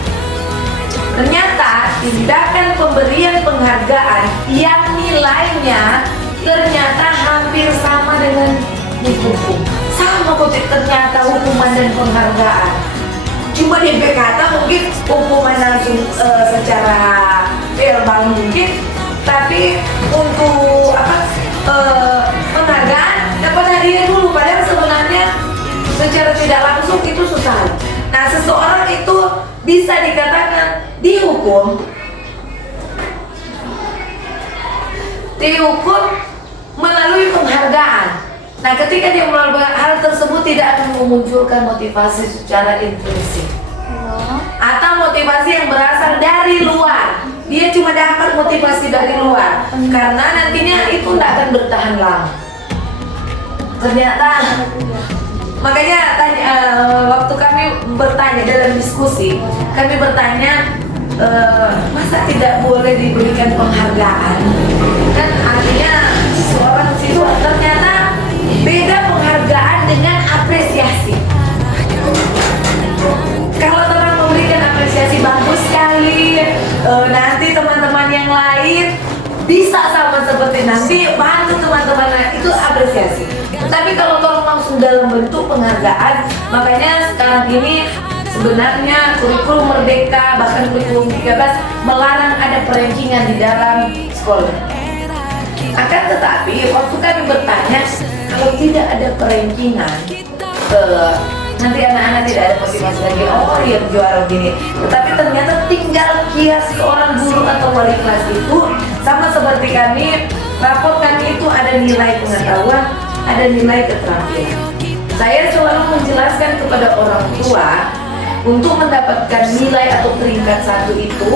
ternyata tindakan pemberian penghargaan yang nilainya ternyata hampir sama dengan dihukum. Sama kok ternyata hukuman dan penghargaan. Cuma di kata mungkin hukuman langsung secara verbal mungkin, tapi untuk penghargaan dapat hadiah dulu. Padahal sebenarnya secara tidak langsung itu susah. Nah, seseorang itu bisa dikatakan dihukum melalui penghargaan. Nah, ketika dia melakukan hal tersebut tidak akan memunculkan motivasi secara intrinsik atau motivasi yang berasal dari luar. Dia cuma dapat motivasi dari luar karena nantinya itu tidak akan bertahan lama. Ternyata makanya waktu kami bertanya dalam diskusi, kami bertanya masa tidak boleh diberikan penghargaan? Kan artinya seorang siswa ternyata beda penghargaan dengan apresiasi. Kalau orang memberikan apresiasi bagus sekali, nanti teman-teman yang lain bisa sama seperti nanti bantu teman-teman, itu apresiasi. Tapi kalau tolong langsung dalam bentuk penghargaan, makanya sekarang ini sebenarnya kurikulum Merdeka bahkan kurikulum 13 melarang ada perankingan di dalam sekolah. Akan tetapi waktu kami bertanya, kalau tidak ada perankingan, nanti anak-anak tidak ada motivasi lagi, oh yang juara gini. Tetapi ternyata tinggal kias seorang guru atau wali kelas itu sama seperti kami, rapor kami itu ada nilai pengetahuan, ada nilai keterampilan. Saya selalu menjelaskan kepada orang tua untuk mendapatkan nilai atau peringkat 1 itu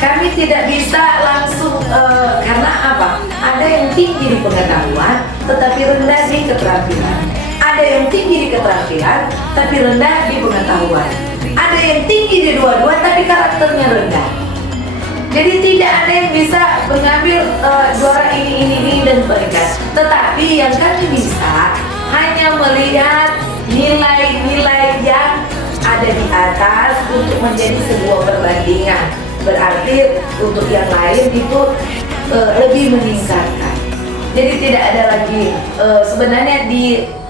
kami tidak bisa langsung karena apa? Ada yang tinggi di pengetahuan tetapi rendah di keterampilan. Ada yang tinggi di keterampilan tapi rendah di pengetahuan. Ada yang tinggi di dua-dua tapi karakternya rendah. Jadi tidak ada yang bisa mengambil juara ini dan peringkat. Tetapi yang kami bisa hanya melihat nilai-nilai yang ada di atas untuk menjadi sebuah perbandingan. Berarti untuk yang lain itu lebih meningkatkan. Jadi tidak ada lagi sebenarnya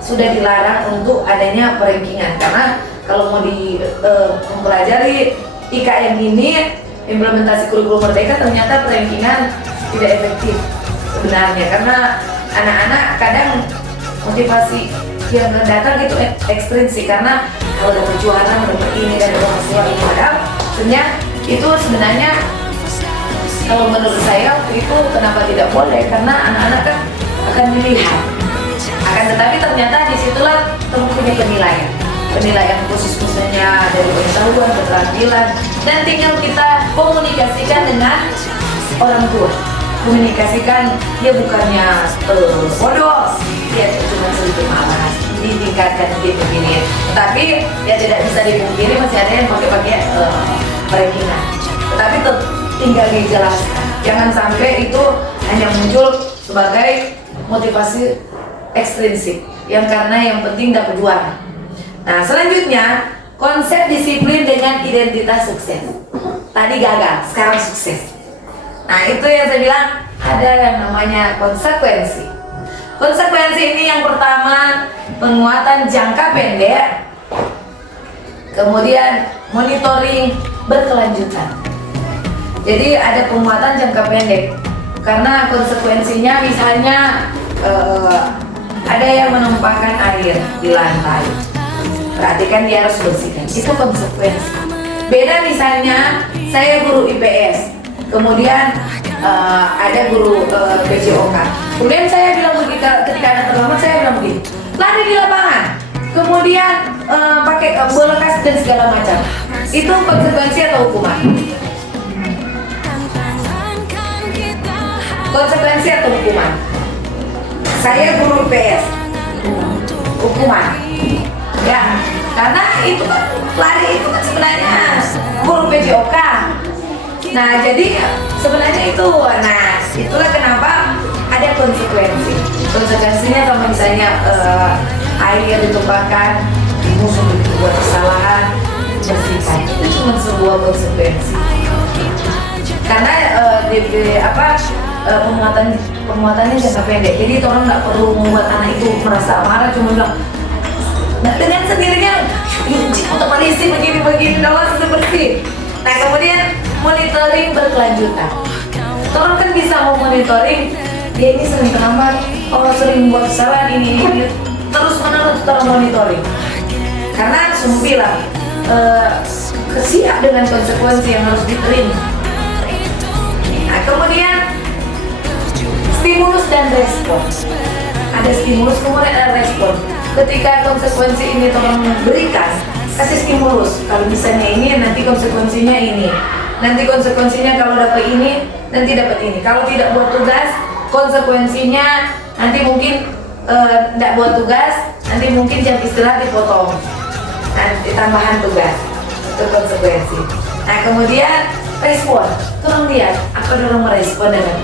sudah dilarang untuk adanya perankingan, karena kalau mau mempelajari IKN ini implementasi kurikulum Merdeka ternyata perankingan tidak efektif sebenarnya, karena anak-anak kadang motivasi yang datang itu ekstrinsik, karena kalau ada perjuangan dapat ini dan orang tua ini, padahal sebenarnya itu sebenarnya kalau menurut saya waktu itu kenapa tidak boleh, karena anak-anak kan akan dilihat. Akan tetapi ternyata disitulah punya penilaian khususnya dari pengetahuan, keterampilan, dan tinggal kita komunikasikan dengan orang tua. Komunikasikan, dia bukannya bodoh, dia cuma sedikit malas, ditingkatkan begini. Tapi ya tidak bisa dipungkiri masih ada yang pakai perankingan. Tetapi tinggal dijelaskan, jangan sampai itu hanya muncul sebagai motivasi ekstrinsik yang karena yang penting dapat juara. Nah, selanjutnya konsep disiplin dengan identitas sukses. Tadi gagal, sekarang sukses. Nah, itu yang saya bilang ada yang namanya konsekuensi. Konsekuensi ini yang pertama penguatan jangka pendek, kemudian monitoring berkelanjutan. Jadi ada penguatan jangka pendek karena konsekuensinya misalnya ada yang menumpahkan air di lantai, berarti kan dia harus bersihkan, itu konsekuensi. Beda misalnya saya guru IPS, kemudian ada guru PJOK, Kemudian saya bilang begini, ketika ada terlambat saya bilang begini, lari di lapangan, kemudian pakai bola kasih dan segala macam. Itu konsekuensi atau hukuman? Konsekuensi atau hukuman? Saya guru PS, hukuman. Ya, karena itu kan lari itu kan sebenarnya guru PJOK. Nah, jadi sebenarnya itu, nah itulah kenapa ada konsekuensi. Konsekuensinya kalau misalnya air ditumpahkan, musuh berbuat kesalahan, bersihkan. Itu cuma sebuah konsekuensi. Karena pemuatannya jangka pendek. Jadi orang nggak perlu membuat anak itu merasa marah, cuma bilang, nah, dengan sendirinya, untuk polisi begini, dalam seperti. Nah, kemudian monitoring berkelanjutan. Orang kan bisa memonitoring dia ini sering terlambat, sering buat kesalahan ini, terus menerus orang monitoring. Karena semua bilang siap dengan konsekuensi yang harus diterima. Nah, kemudian stimulus dan respon. Ada stimulus kemudian ada respon. Ketika konsekuensi ini tolong berikan, kasih stimulus. Kalau misalnya ini, nanti konsekuensinya ini. Nanti konsekuensinya kalau dapat ini, nanti dapat ini. Kalau tidak buat tugas, konsekuensinya nanti mungkin tidak buat tugas, nanti mungkin jam istirahat dipotong. Nanti tambahan tugas. Itu konsekuensi. Nah, kemudian respon. Tolong lihat apa orang merespon dengan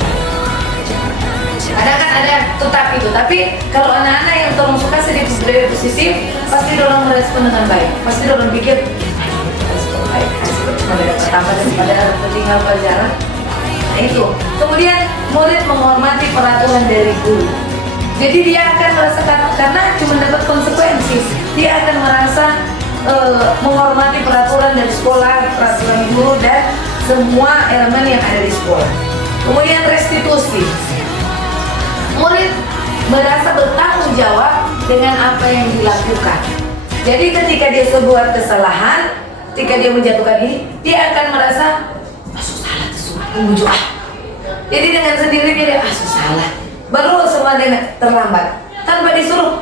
kadang kan ada tetap itu, tapi kalau anak-anak yang tolong suka sedikit budaya positif, pasti orang merespon dengan baik. Pasti orang pikir respon baik, cuma ada pertama daripada tinggal pelajaran. Nah itu. Kemudian murid menghormati peraturan dari guru. Jadi dia akan merasakan, karena cuma dapat konsekuensi, dia akan merasa menghormati peraturan dari sekolah, peraturan guru dan semua elemen yang ada di sekolah. Kemudian restitusi. Murid merasa bertanggung jawab dengan apa yang dilakukan. Jadi ketika dia sebuah kesalahan, ketika dia menjatuhkan ini, dia akan merasa salah tersebut. Jadi dengan sendirinya dia salah. Baru semua dia terlambat tanpa disuruh.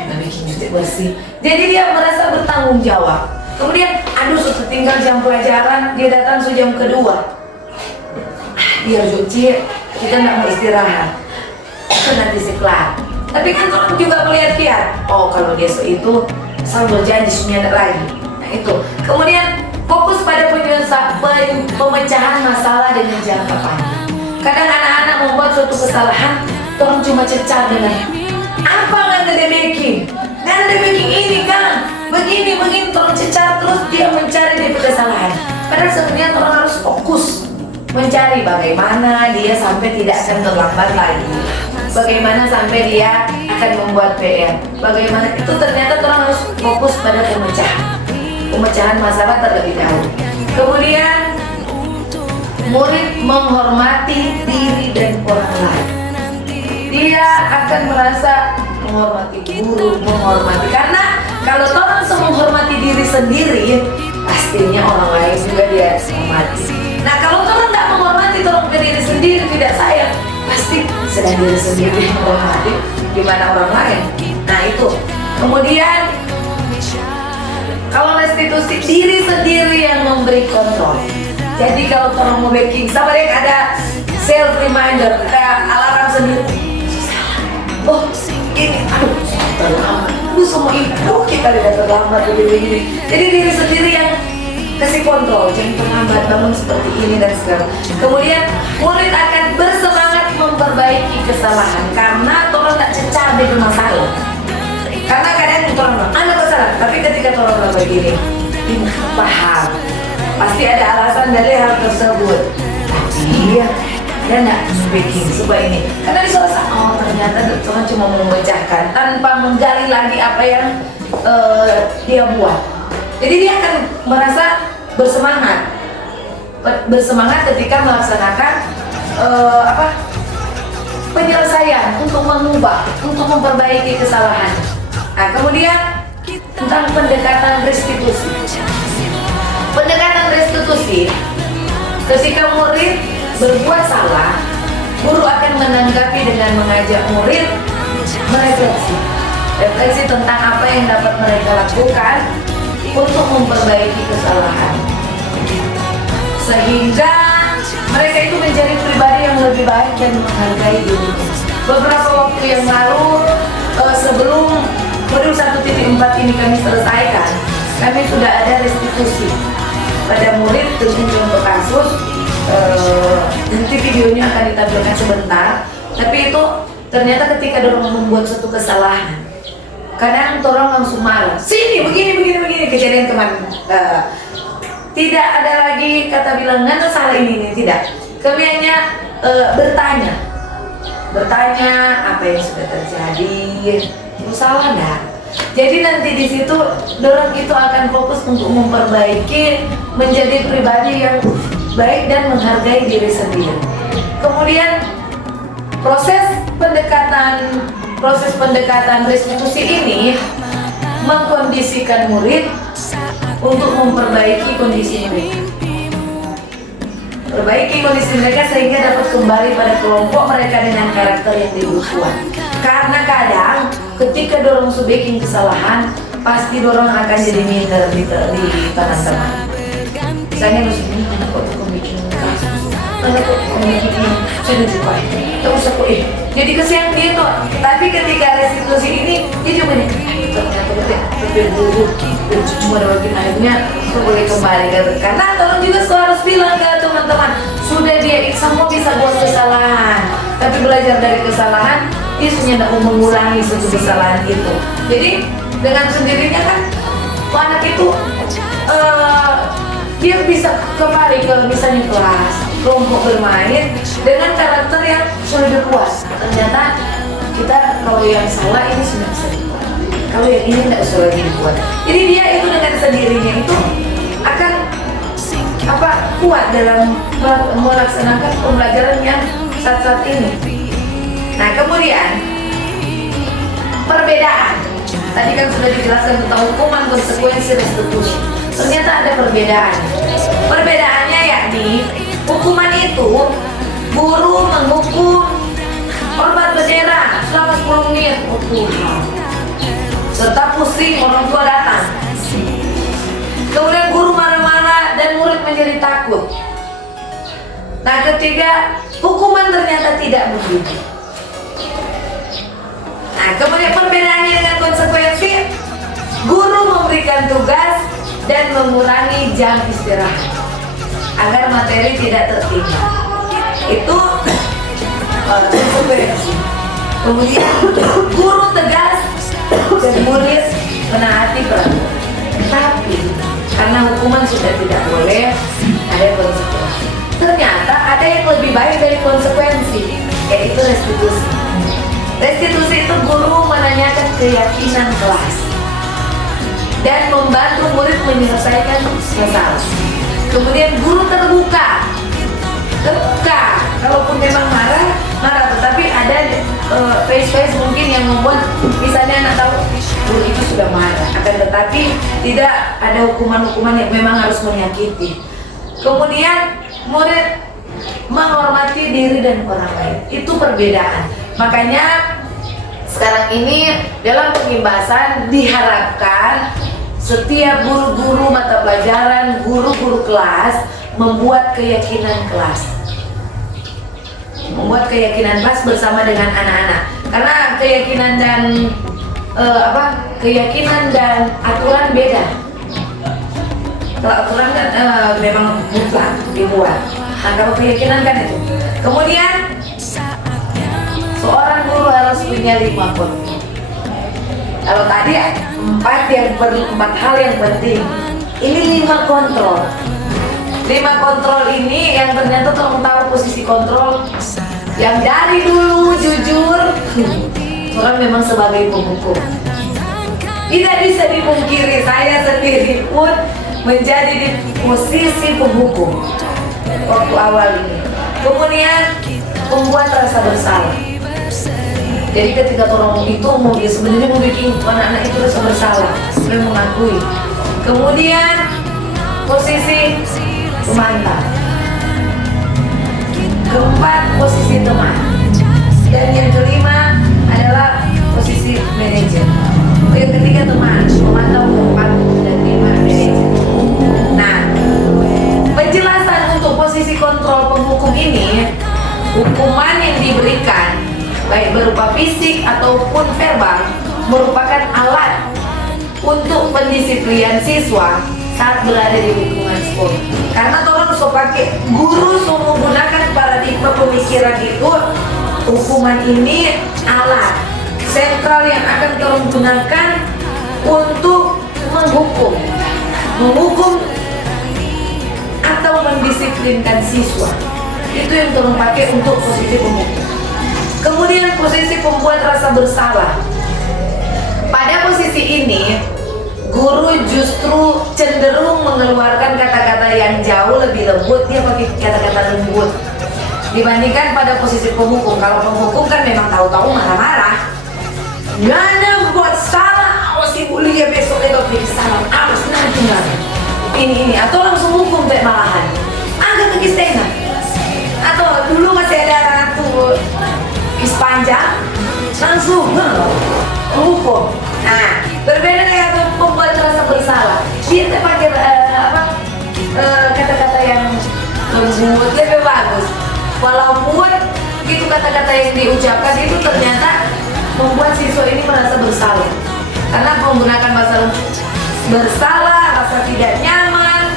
Bikin cuci bersih. Jadi dia merasa bertanggung jawab. Kemudian, sudah tinggal jam pelajaran, dia datang jam kedua. Biar cuci, kita nggak mau istirahat. Nanti sekelar. Tapi kan orang juga melihat-lihat. Kalau dia itu selalu berjanji sudah lagi. Nah itu. Kemudian fokus pada pemecahan masalah dengan jangka panjang. Kadang anak-anak membuat suatu kesalahan, orang cuma cecar dengan apa nggak ada baking, nggak ada baking ini kan, begini, orang cecar terus dia mencari dia kesalahan. Padahal sebenarnya orang harus fokus mencari bagaimana dia sampai tidak akan terlambat lagi. Bagaimana sampai dia akan membuat PR. Bagaimana itu ternyata orang harus fokus pada pemecahan masalah terlebih dahulu. Kemudian murid menghormati diri dan orang lain. Dia akan merasa menghormati guru, karena kalau orang menghormati diri sendiri, pastinya orang lain juga dia hormati. Nah, kalau orang tidak menghormati diri sendiri, tidak sayang, pasti sedang diri sendiri menghormati gimana orang lain. Nah itu. Kemudian kalau restitusi, diri sendiri yang memberi kontrol. Jadi kalau orang mau baking, sama yang ada self reminder, kita alarm sendiri. Ini, terlambat. Semua itu kita tidak terlambat begini. Jadi diri sendiri yang kasih kontrol, jangan terlambat, bangun seperti ini dan segala. Kemudian murid akan bersemangat memperbaiki kesalahan karena orang tak cecar di masalah. Karena kadang orang ada masalah, tapi ketika orang begini, paham, pasti ada alasan dari hal tersebut. Tapi dia nggak bikin supaya ini. Karena di suasana ternyata orang cuma memecahkan tanpa menggali lagi apa yang dia buat. Jadi dia akan merasa bersemangat ketika melaksanakan penyelesaian untuk mengubah, untuk memperbaiki kesalahan. Nah, kemudian tentang pendekatan restitusi. Pendekatan restitusi ketika murid berbuat salah, guru akan menanggapi dengan mengajak murid refleksi tentang apa yang dapat mereka lakukan untuk memperbaiki kesalahan, sehingga mereka itu menjadi pribadi yang lebih baik dan menghargai diri. Beberapa waktu yang lalu, sebelum modul 1.4 ini kami selesaikan, kami sudah ada restitusi pada murid dengan contoh kasus. Nanti videonya akan ditampilkan sebentar. Tapi itu ternyata ketika dorong membuat suatu kesalahan, kadang dorong langsung marah. Sini begini kejadian kemarin. Tidak ada lagi kata bilang nggak salah ini tidak. Kami hanya bertanya apa yang sudah terjadi, salah nggak? Jadi nanti di situ dorong itu akan fokus untuk memperbaiki, menjadi pribadi yang baik dan menghargai diri sendiri. Kemudian proses pendekatan restitusi ini mengkondisikan murid untuk memperbaiki kondisi murid. Perbaiki kondisi mereka sehingga dapat kembali pada kelompok mereka dengan karakter yang dibutuhkan. Karena kadang ketika dorong bikin kesalahan, pasti dorong akan jadi minder di teman-teman. Misalnya musuhnya kok bikin kasus, kok bikin sudah juga, tak usah kok jadi kesian dia tuh. Tapi ketika restitusi ini dia cuma ternyata lebih buruk, cuma bagian akhirnya itu boleh kembali karena tolong juga harus bilang ke teman-teman, sudah dia semua bisa buat kesalahan, tapi belajar dari kesalahan dia sudah tidak mengulangi suatu kesalahan itu. Jadi dengan sendirinya kan anak itu dia bisa kembali ke misalnya kelas, kelompok bermain dengan karakter yang sudah kuat. Ternyata kita kalau yang salah ini sudah bisa dibuat, kalau yang ini tidak usah lagi dibuat. Jadi dia itu dengan sendirinya itu akan kuat dalam melaksanakan pembelajaran yang saat ini. Nah kemudian perbedaan tadi kan sudah dijelaskan tentang hukuman, konsekuensi, restitusi. Ternyata ada perbedaan. Perbedaannya yakni hukuman itu guru menghukum hormat bendera selama 10 menit serta pusing orang tua datang. Kemudian guru marah-marah dan murid menjadi takut. Nah ketiga, hukuman ternyata tidak begitu. Nah kemudian perbedaannya dengan konsekuensi, guru memberikan tugas dan mengurangi jam istirahat agar materi tidak tertinggal. Itu konsekuensi. Kemudian guru tegas dan murid menaati peraturan. Tapi karena hukuman sudah tidak boleh, ada konsekuensi. Ternyata ada yang lebih baik dari konsekuensi, yaitu restitusi. Restitusi itu guru menanyakan keyakinan kelas dan membantu murid menyelesaikan masalah. Kemudian guru terbuka, kalaupun memang marah, tetapi ada face mungkin yang membuat misalnya anak tahu guru itu sudah marah, akan tetapi tidak ada hukuman-hukuman yang memang harus menyakiti. Kemudian murid menghormati diri dan orang lain, itu perbedaan. Makanya sekarang ini dalam pembahasan diharapkan setiap guru-guru mata pelajaran, guru-guru kelas membuat keyakinan kelas. Membuat keyakinan kelas bersama dengan anak-anak. Karena keyakinan dan aturan beda. Kalau aturan kan memang mutlak dibuat. Nah kalau keyakinan kan itu. Kemudian seorang guru harus punya 5 kontrol. Kalau tadi 4 hal yang penting, ini 5 kontrol. 5 kontrol ini yang ternyata tolong tahu posisi kontrol yang dari dulu jujur orang memang sebagai penghukum. Tidak bisa dipungkiri, saya sendiri pun menjadi di posisi penghukum waktu awal ini. Kemudian membuat rasa bersalah. Jadi ketika orang itu sebenarnya mau bikin anak-anak itu rasa bersalah, dia mengakui. Kemudian posisi pemantau. keempat posisi teman, dan yang kelima adalah posisi manajer. Yang ketiga teman, pemantau, keempat dan lima manajer. Nah, penjelasan untuk posisi kontrol penghukum ini, hukuman yang diberikan baik berupa fisik ataupun verbal merupakan alat untuk pendisiplinan siswa saat berada di lingkungan sekolah. Karena orang so pakai guru so menggunakan paradigma pemikiran itu, hukuman ini alat sentral yang akan orang gunakan untuk menghukum atau mendisiplinkan siswa. Itu yang orang pakai untuk posisi penghukum. Kemudian posisi pembuat rasa bersalah. Pada posisi ini, guru justru cenderung mengeluarkan kata-kata yang jauh lebih lembut. Dia pakai kata-kata lembut dibandingkan pada posisi penghukum. Kalau penghukum kan memang tahu-tahu marah-marah. Nggak buat salah, awas ibu lihat besok dia pilih salah, awas nanti nggak. Ini atau langsung hukum deh malahan. Agak kekis tengah. Atau dulu masih ada anak tuh kis panjang, langsung hukum. Nah, berbeda dengan pembuat rasa bersalah. Dia pakai kata-kata yang lembut, lebih bagus. Walaupun itu kata-kata yang diucapkan itu ternyata membuat siswa ini merasa bersalah. Karena menggunakan bahasa bersalah, rasa tidak nyaman,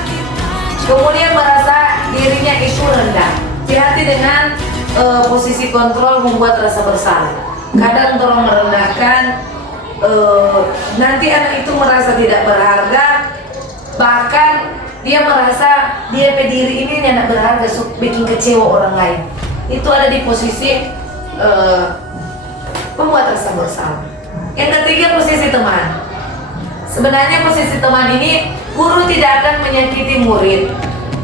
kemudian merasa dirinya itu rendah. Hati-hati dengan posisi kontrol membuat rasa bersalah. Kadang orang merendahkan, nanti anak itu merasa tidak berharga, bahkan dia merasa dia diri ini anak berharga, bikin kecewa orang lain. Itu ada di posisi pembuat rasa bersalah. Yang ketiga, posisi teman. Sebenarnya posisi teman ini, guru tidak akan menyakiti murid.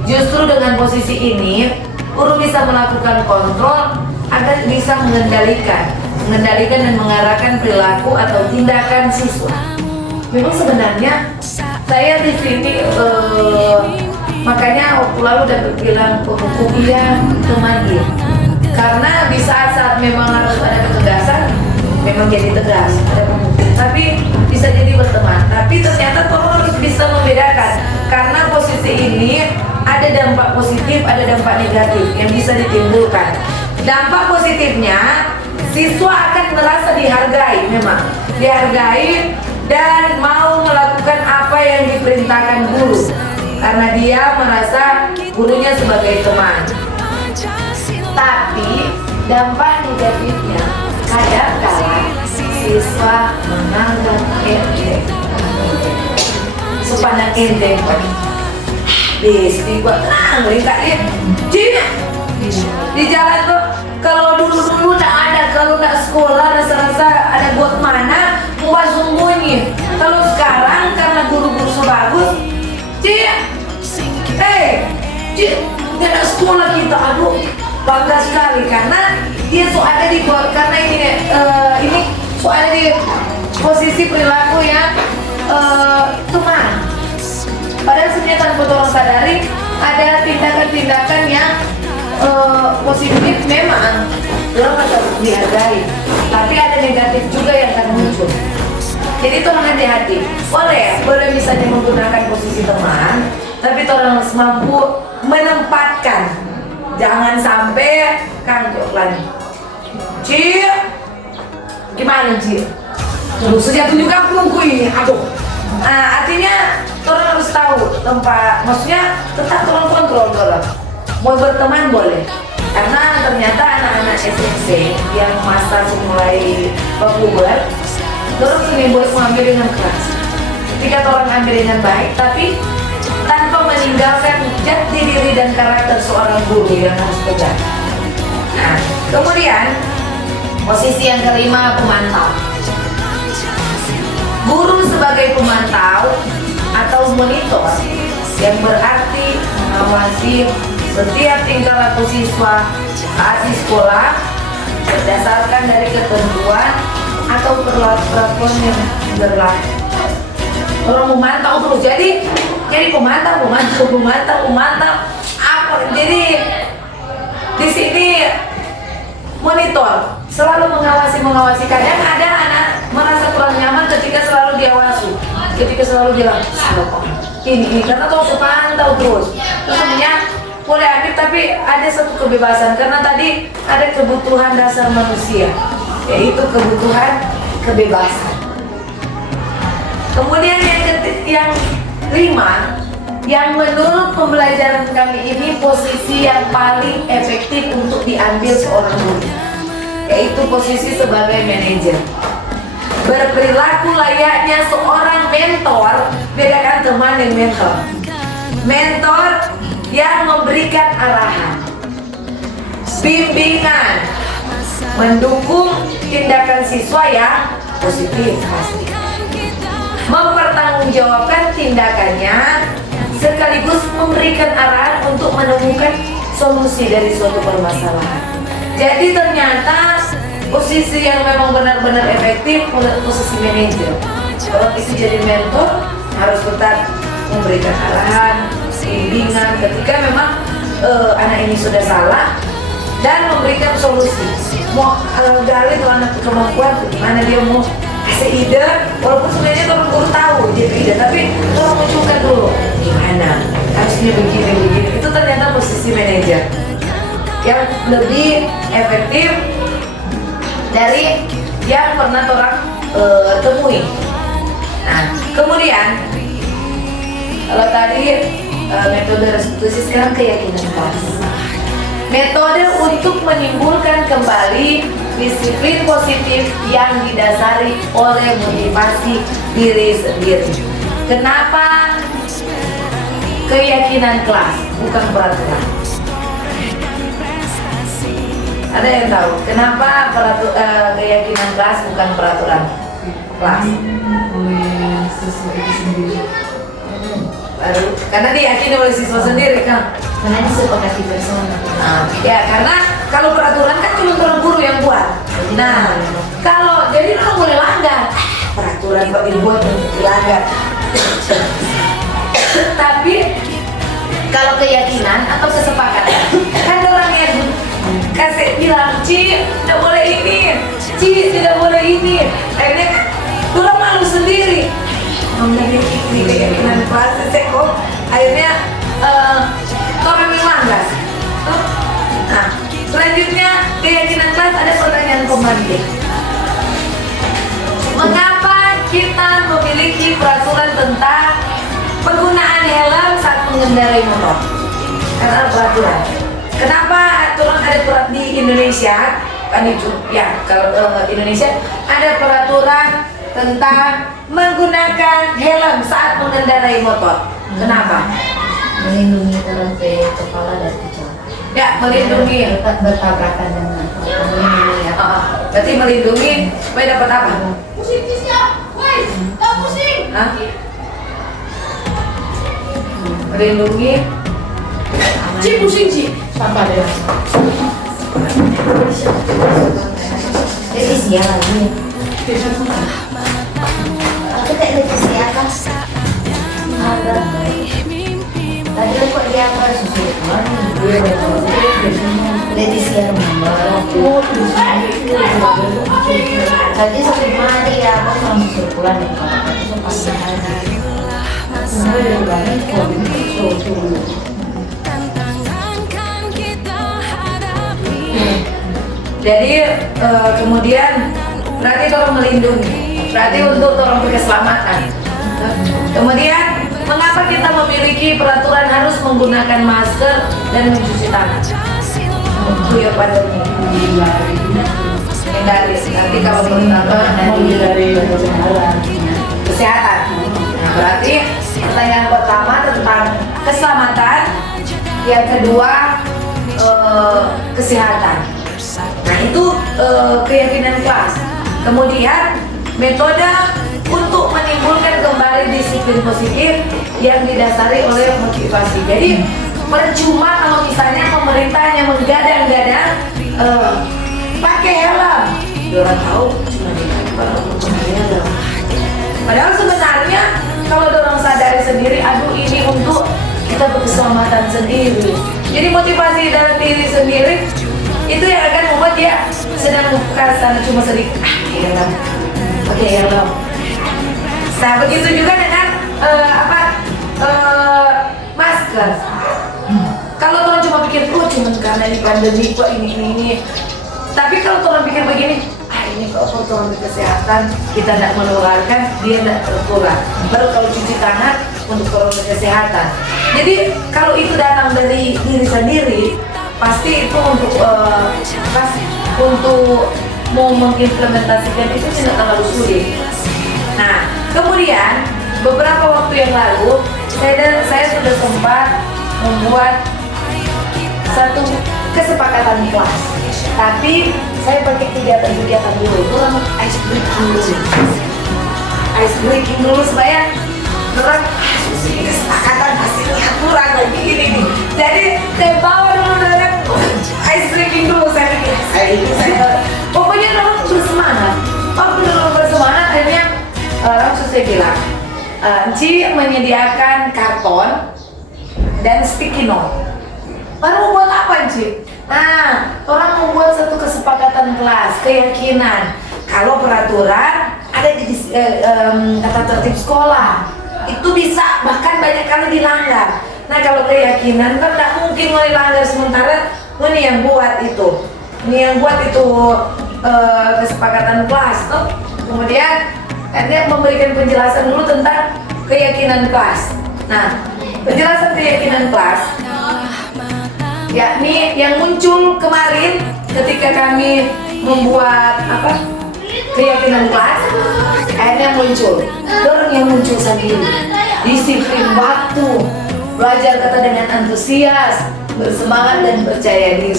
Justru dengan posisi ini, guru bisa melakukan kontrol agar bisa mengendalikan dan mengarahkan perilaku atau tindakan siswa. Memang sebenarnya saya di sini makanya waktu lalu dapat bilang penghukum iya, teman iya. Karena di saat-saat memang harus ada ketegasan, memang jadi tegas, ada penghukum. Tapi bisa jadi berteman. Tapi ternyata tolong harus bisa membedakan. Karena posisi ini ada dampak positif, ada dampak negatif yang bisa ditimbulkan. Dampak positifnya, siswa akan merasa dihargai, memang dihargai dan mau melakukan apa yang diperintahkan guru karena dia merasa gurunya sebagai teman. Tapi dampak negatifnya, kadang-kadang siswa menganggap enteng, sepandang enteng. Besti gua tenang, mereka di jalan tuh. Kalau dulu nggak ada, kalau nggak sekolah rasa-rasa ada buat mana mau sembunyi. Kalau sekarang karena guru-guru so bagus, nggak ada sekolah kita, aduh bangga sekali karena dia so ada di karena ini so ada di posisi perilaku yang teman. Padahal sebenarnya tanpa orang sadari ada tindakan-tindakan yang positif memang orang harus dihargai, tapi ada negatif juga yang akan muncul. Jadi tolong hati-hati. Boleh misalnya menggunakan posisi teman, tapi tolong harus mampu menempatkan. Jangan sampai kantor lagi. Gimana Terus sejak juga pelungku ini, aduh. Nah, artinya tolong harus tahu tempat, maksudnya tetap tolong kontrol tolong. Mau berteman boleh, karena ternyata anak-anak SMP yang masa mulai puber, dorong sering boleh mengambil dengan keras. Ketika orang ambil dengan baik, tapi tanpa meninggalkan jati diri dan karakter seorang guru yang harus pegang. Nah, kemudian posisi yang kelima, pemantau. Guru sebagai pemantau atau monitor yang berarti mengawasi setiap tingkah laku siswa saat di sekolah berdasarkan dari ketentuan atau perlakuan yang berlaku. Orang memantau terus, jadi pemantau apa? Jadi di sini monitor, selalu mengawasi. Kadang ada anak merasa kurang nyaman ketika selalu diawasi, ketika selalu bilang ini karena kau pantau terus. Sebenarnya boleh aktif tapi ada satu kebebasan karena tadi ada kebutuhan dasar manusia, yaitu kebutuhan kebebasan. Kemudian yang kelima, yang menurut pembelajaran kami ini posisi yang paling efektif untuk diambil seorang guru, yaitu posisi sebagai manajer. Berperilaku layaknya seorang mentor, bedakan teman dan mentor. Mentor yang memberikan arahan, bimbingan, mendukung tindakan siswa yang positif pasti, mempertanggungjawabkan tindakannya, sekaligus memberikan arahan untuk menemukan solusi dari suatu permasalahan. Jadi ternyata posisi yang memang benar-benar efektif menurut posisi manajer. Kalau itu jadi mentor harus tetap memberikan arahan, bimbingan ketika memang anak ini sudah salah dan memberikan solusi. Mau gali tuh anak kemampuan gimana dia mau kasih ide, walaupun sebenarnya orang guru tahu dia ide, tapi tolong munculkan dulu gimana harusnya begini. Itu ternyata posisi manajer yang lebih efektif dari yang pernah orang temui. Nah, kemudian kalau tadi metode restitusi, sekarang keyakinan kelas. Metode untuk menimbulkan kembali disiplin positif yang didasari oleh motivasi diri sendiri. Kenapa keyakinan kelas bukan peraturan? Ada yang tahu kenapa keyakinan kelas bukan peraturan kelas? Baru karena diyakini oleh siswa sendiri kan? Karena disepakati bersama. Ya karena kalau peraturan kan cuma orang guru yang buat. Nah kalau jadi orang boleh langgar, peraturan kok dibuat untuk dilanggar. Tapi kalau keyakinan atau kesepakatan kan orang yang kasih bilang, Ci tidak boleh ini, Ci tidak boleh ini. Akhirnya kan orang malu sendiri. Mengenai keyakinan kelas kok akhirnya orang yang langgar. Nah selanjutnya keyakinan kelas ada pertanyaan pembanding. Mengapa kita memiliki peraturan tentang penggunaan helm saat mengendarai motor? Karena peraturan. Kenapa aturan ada peraturan di Indonesia? Kan itu ya kalau Indonesia ada peraturan tentang menggunakan helm saat mengendarai motor. Kenapa? Melindungi terhadap kepala dan kecelakaan. Ya, melindungi. Tetap bertabrakan dengan melindungi ya. Berarti melindungi supaya dapat apa? Pusing ya, woi, tak pusing. Hah? Melindungi. Ci pusing Ci. Sabar ya. Revisi ya lagi. Aku kayak revisi atas. Ada. Tadi kok dia apa susul revisi yang nomor. Tadi sampai mati ya aku sama susul pulang ya kalau itu pasti ada. Sebenarnya banget kok Jadi kemudian berarti tolong melindungi, berarti untuk tolong keselamatan. Kemudian mengapa kita memiliki peraturan harus menggunakan masker dan mencuci tangan? Itu ya pandemi. Hindari nanti kalau dari kesehatan. Nah, berarti pertanyaan pertama tentang keselamatan, yang kedua kesehatan. Nah itu keyakinan kelas. Kemudian metode untuk menimbulkan kembali disiplin positif yang didasari oleh motivasi. Jadi percuma kalau misalnya pemerintahnya menggadang-gadang pakai helm. Orang tahu cuma pakai helm. Padahal sebenarnya kalau orang sadari sendiri, aduh ini untuk kita berkeselamatan sendiri. Jadi motivasi dalam diri sendiri itu yang akan membuat dia sedang membuka sana cuma sedikit. Oke, ya Allah. Nah, begitu juga dengan masker. Kalau orang cuma pikir, cuma karena ini pandemi kok ini. Tapi kalau orang pikir begini, ini kok protokol kesehatan kita tidak menularkan, dia tidak tertular. Baru kalau cuci tangan untuk protokol kesehatan. Jadi kalau itu datang dari diri sendiri, pasti itu untuk mau mengimplementasikan itu tidak terlalu sulit. Nah, kemudian beberapa waktu yang lalu saya sudah sempat membuat satu kesepakatan kelas. Tapi saya pakai kegiatan dulu itu ice breaking dulu supaya orang kesepakatan hasilnya kurang lagi gini nih. Jadi saya bawa dulu orang ice breaking dulu, saya pikir pokoknya orang bersemangat. Waktu orang bersemangat akhirnya langsung saya bilang Ci menyediakan karton dan sticky note. Baru mau buat apa Ci? Nah, orang membuat satu kesepakatan kelas, keyakinan kalau peraturan ada di tata tertib sekolah itu bisa bahkan banyak kali dilanggar. Nah, kalau keyakinan kan tidak mungkin mau dilanggar, sementara ini yang buat itu kesepakatan kelas tuh. Kemudian dia memberikan penjelasan dulu tentang keyakinan kelas. Nah, penjelasan keyakinan kelas yakni yang muncul kemarin ketika kami membuat keyakinan kelas, akhirnya muncul dorong yang muncul sendiri, disiplin waktu, belajar kata dengan antusias, bersemangat dan percaya diri,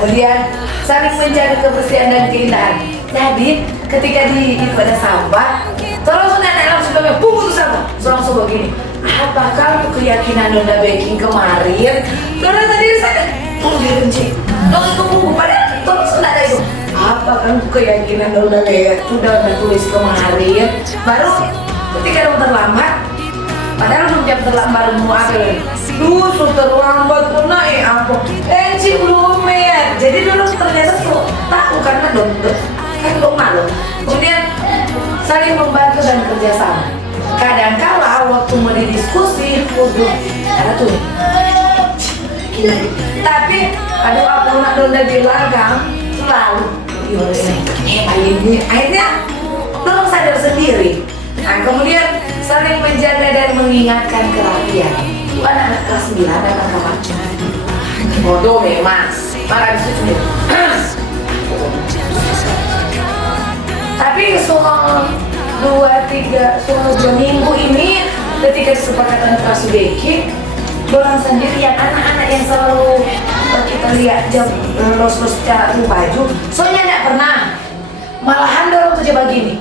kemudian saling menjaga kebersihan dan keindahan. Jadi ketika pada sampah terus nenek langsung bilang pungut sampah, langsung begini, apakah keyakinan Nona baking kemarin Nona tadi sana dibenci Nona tunggu padahal terus tidak ada itu, apakah keyakinan Nona sudah tulis kemarin, baru ketika Nona terlambat, padahal belum jam terlambat mau ambil sudah terlambat pun naik apa belum ya. Jadi dulu ternyata tahu karena kan malu. Kemudian saling membantu dan kerjasama. Kadang-kala waktu mau didiskusi, ada tuh. Tapi apa nak Donda bilang selalu ini akhirnya tolong sadar sendiri. Nah, kemudian saling menjaga dan mengingatkan kerapian. Anak-anak kelas 9 akan kapan? Bodoh memang. Marah disitu. Tapi soal 2 minggu ini ketika kesepakatan kelas baking, orang sendiri yang anak-anak yang selalu kita lihat jam los-los cari baju, soalnya tidak pernah. Malahan dorong kerja begini.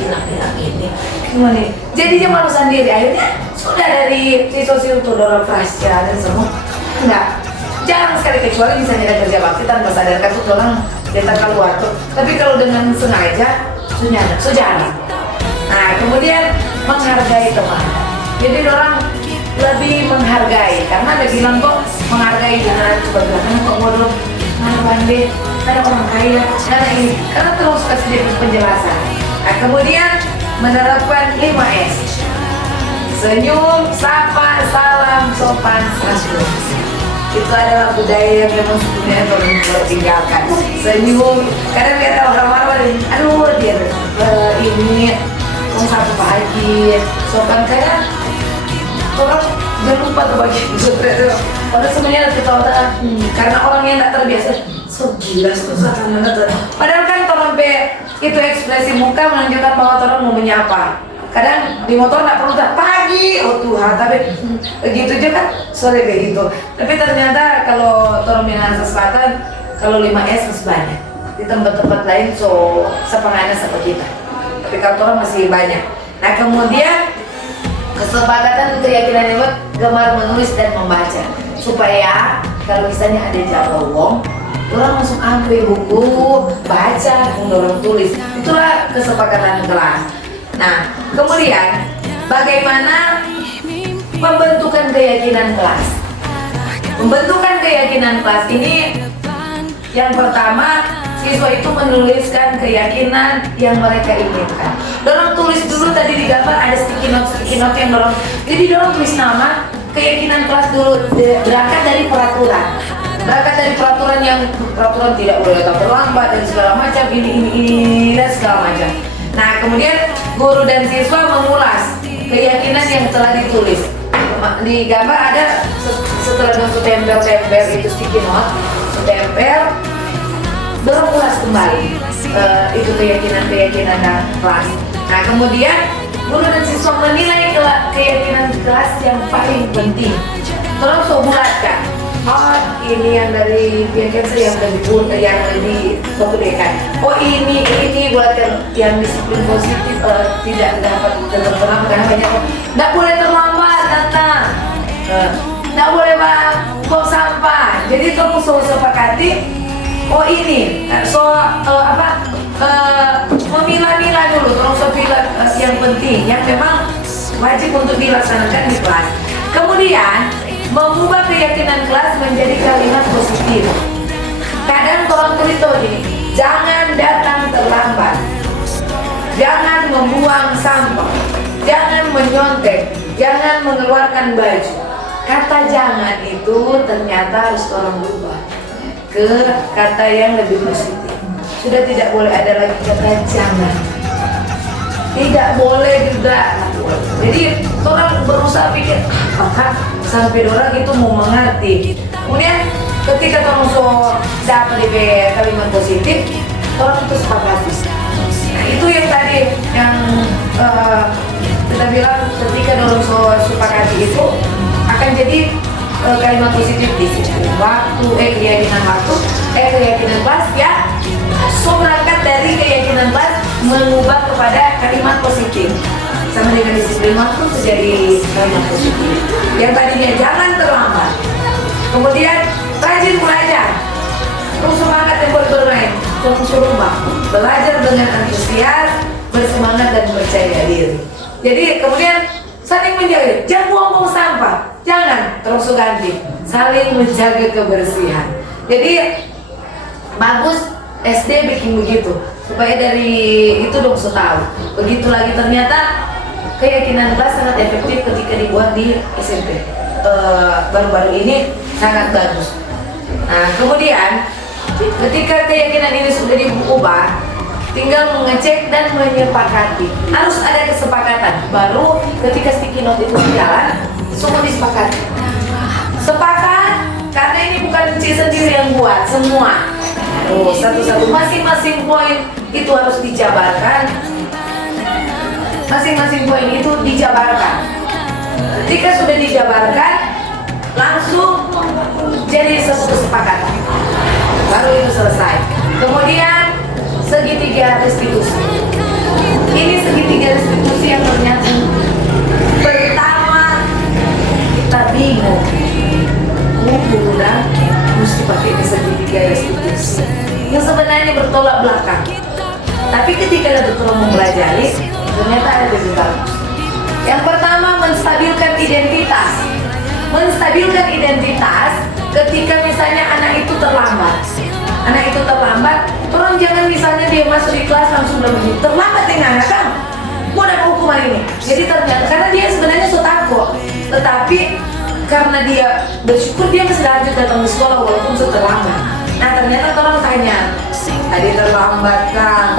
Bilang ini gimana? Jadi dia malu sendiri. Akhirnya sudah dari siswa itu dorong Frasya dan semua enggak. Jarang sekali kecuali misalnya ada kerja bakti tanpa sadarkan tuh orang datang keluar tuh. Tapi kalau dengan sengaja sejarah. Nah, kemudian menghargai teman. Jadi orang lebih menghargai karena ada bilang kok menghargai dengan coba bilang kok bodoh, mana bandit, ada orang kaya, karena ini karena terus kasih dia penjelasan. Nah, kemudian menerapkan 5S. Senyum, sapa, salam, sopan, santun. Itu adalah budaya yang memang sebenarnya perlu tinggalkan. Senyum, kadang biar orang marah, aduh dia ini satu pagi, sopan kadang orang jangan lupa tuh bagi itu. Padahal sebenarnya kita karena orang yang tidak terbiasa, so gila susah banget. Padahal kan orang itu ekspresi muka menunjukkan bahwa orang mau menyapa. Kadang di motor nggak perlu pagi, oh Tuhan, tapi begitu aja kan sore begitu. Tapi ternyata kalau orang Minahasa Selatan, kalau 5S masih banyak. Di tempat-tempat lain sepengennya seperti kita. Tapi kalau orang masih banyak. Nah, kemudian kesepakatan keyakinan itu gemar menulis dan membaca supaya kalau misalnya ada jawab orang langsung ambil buku, baca, orang tulis. Itulah kesepakatan kelas. Nah, kemudian bagaimana pembentukan keyakinan kelas? Pembentukan keyakinan kelas ini, yang pertama, siswa itu menuliskan keyakinan yang mereka inginkan. Dorong tulis dulu, tadi di gambar ada sticky note yang dorong. Jadi dorong tulis nama, keyakinan kelas dulu, berangkat dari peraturan. Berangkat dari peraturan tidak boleh datang terlambat dan segala macam, ini dan segala macam. Nah, kemudian guru dan siswa mengulas keyakinan yang telah ditulis. Di gambar ada setelah dorong tempel itu sticky note, tempel, dorong ulas kembali itu keyakinan kelas. Nah, kemudian guru dan siswa menilai keyakinan kelas yang paling penting. Terus bulatkan. Oh, ini yang dari pihak yang lebih kemudian. Oh, ini buatkan yang disiplin positif, tidak dapat terlambat karena banyak. Tidak boleh terlambat datang. Tidak boleh buang sampah. Jadi tolong sepakati. Oh, ini memilah-milah dulu. Tolong pilah yang penting, yang memang wajib untuk dilaksanakan di kelas. Kemudian mengubah keyakinan kelas menjadi kalimat positif. Kadang orang tulis gini, jangan datang terlambat, jangan membuang sampah, jangan menyontek, jangan mengeluarkan baju. Kata jangan itu ternyata harus orang ubah ke kata yang lebih positif. Sudah tidak boleh ada lagi kata jangan, tidak boleh juga. Jadi orang berusaha pikir apakah sampai orang itu mau mengerti. Kemudian ketika orang dapat kalimat positif, orang itu sepakati. Nah, itu yang tadi yang kita bilang ketika orang sepakati itu akan jadi kalimat positif di sini. Keyakinan kelas ya. So berangkat dari keyakinan kelas mengubah kepada kalimat positif. Sama dengan disiplin waktu menjadi kalimat positif. Yang tadinya jangan terlambat. Kemudian rajin belajar. Terus semangat dan bermain. Terus rumah. Belajar dengan antusias, bersemangat dan percaya diri. Jadi kemudian saling menjaga. Jangan buang sampah. Jangan terus ganti. Saling menjaga kebersihan. Jadi bagus SD bikin begitu supaya dari itu dong tahu. Begitu lagi ternyata keyakinan kelas sangat efektif ketika dibuat di SMP. Baru-baru ini sangat bagus. Nah, kemudian ketika keyakinan ini sudah diubah, tinggal mengecek dan menyepakati. Harus ada kesepakatan. Baru ketika sticky note itu jalan, semua disepakati. Sepakat karena ini bukan Ci sendiri yang buat, semua. Oh, satu-satu masing-masing poin itu harus dijabarkan. Masing-masing poin itu dijabarkan. Ketika sudah dijabarkan, langsung jadi satu kesepakatan. Baru itu selesai. Kemudian segitiga restitusi. Ini segitiga restitusi yang ternyata pertama kita bingung. Udah mesti pakai segitiga restitusi yang sebenarnya bertolak belakang. Tapi ketika ada tolong mempelajari, ternyata ada lebih bagus. Yang pertama, menstabilkan identitas. Menstabilkan identitas ketika misalnya anak itu terlambat. Anak itu terlambat, tolong jangan misalnya dia masuk di kelas langsung bilang terlambat nih anak kamu, mau dapat hukuman ini. Jadi ternyata karena dia sebenarnya so takut, tetapi karena dia bersyukur dia masih lanjut datang ke sekolah walaupun so terlambat. Nah ternyata orang tanya, tadi terlambat kan?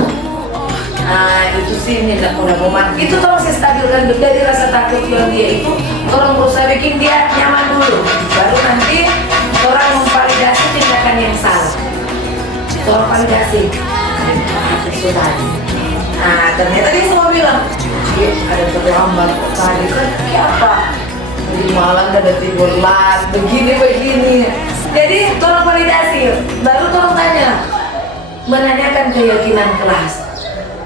Nah itu sih ini tidak mudah-mudahan. Itu tolong saya stabilkan dari rasa takut yang dia itu. Tolong berusaha bikin dia nyaman dulu. Baru nanti orang memvalidasi tindakan yang salah. Tolong validasi. Nah ternyata dia semua bilang, ada terlambat tadi kan apa? Di malam ada tidur lat, begini. Jadi tolong validasi. Baru tolong tanya, menanyakan keyakinan kelas.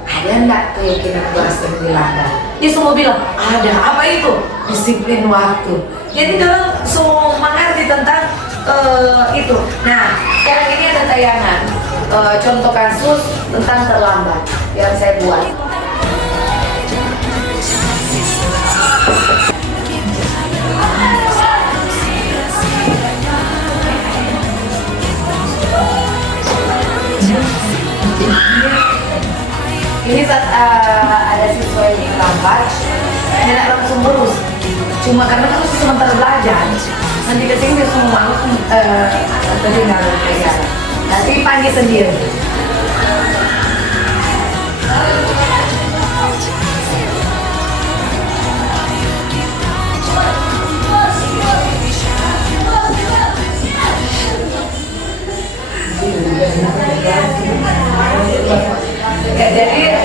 Ada enggak keyakinan kelas yang dilanggar? Dia semua bilang ada. Apa itu? Disiplin waktu. Jadi dalam semua mengerti tentang itu. Nah, sekarang ini ada tayangan contoh kasus tentang terlambat yang saya buat. terlambat, tidak langsung lulus. Cuma karena kan masih sementara belajar, nanti kesini dia semua tertinggal pelajaran. Nanti panggil sendiri. Ya, jadi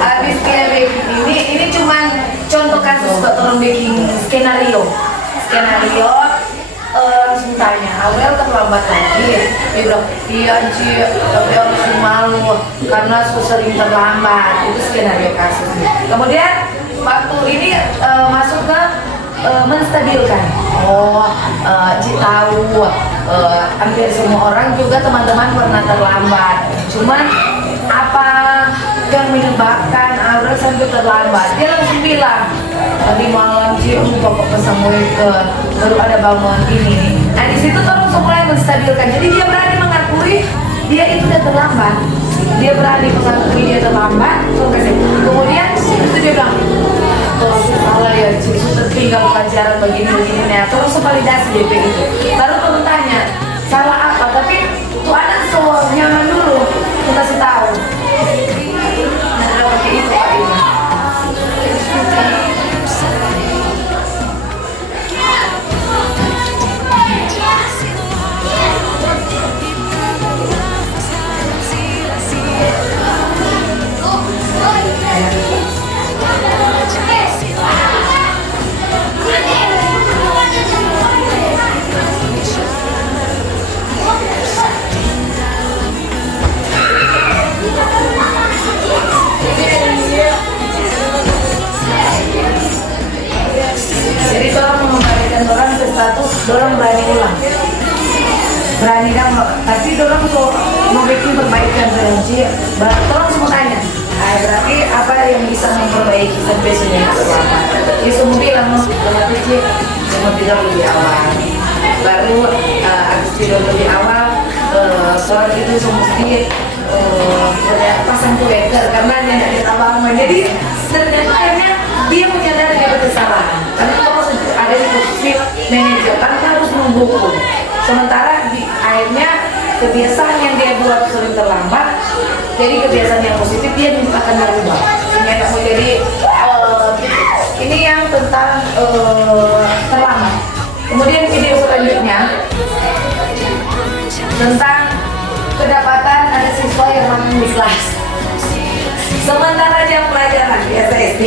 habis dia baking ini cuman contoh kasus buat orang baking skenario langsung tanya Aurel terlambat lagi. Dia bilang iya Ci, tapi aku masih malu karena sering terlambat. Itu skenario kasusnya. Kemudian waktu ini masuk ke menstabilkan. Ci tahu hampir semua orang juga teman-teman pernah terlambat. Cuman apa yang menyebabkan Aurel sampai terlambat? Dia langsung bilang tadi malam Ci aku pokok kesamuikan baru ada bangun ini. Nah di situ terus mulai menstabilkan. Jadi dia berani mengakui dia itu udah terlambat. Dia berani mengakui dia terlambat. Kemudian itu dia bilang salah ya Ci, tertinggal pelajaran begini. Nah terus validasi DP itu. Baru kamu tanya salah apa? Tapi tuh anak so nyaman dulu kita kasih tahu. Nah pakai itu Pak ini. Jadi orang mengembalikan orang ke status orang berani ulang, berani kan, tapi orang so mau bikin perbaikan terus orang semua tanya, berarti apa yang bisa memperbaiki sampai sini terlambat? Dia semua bilang, kenapa sih? Semua tidur lebih awal, baru habis tidur lebih awal, orang itu semesti pasang kueker karena dia tidak ditambah. Jadi ternyata akhirnya dia menyadari dia kesalahan. Karena kalau ada di posisi manajer kan harus menghukum. Sementara di akhirnya kebiasaan yang dia buat sering terlambat, jadi kebiasaan yang positif dia akan merubah. Sehingga tidak mau jadi ini yang tentang terlambat. Kemudian video selanjutnya tentang kedapatan ada siswa yang makan di kelas. Sementara dia pelajaran biasa SD.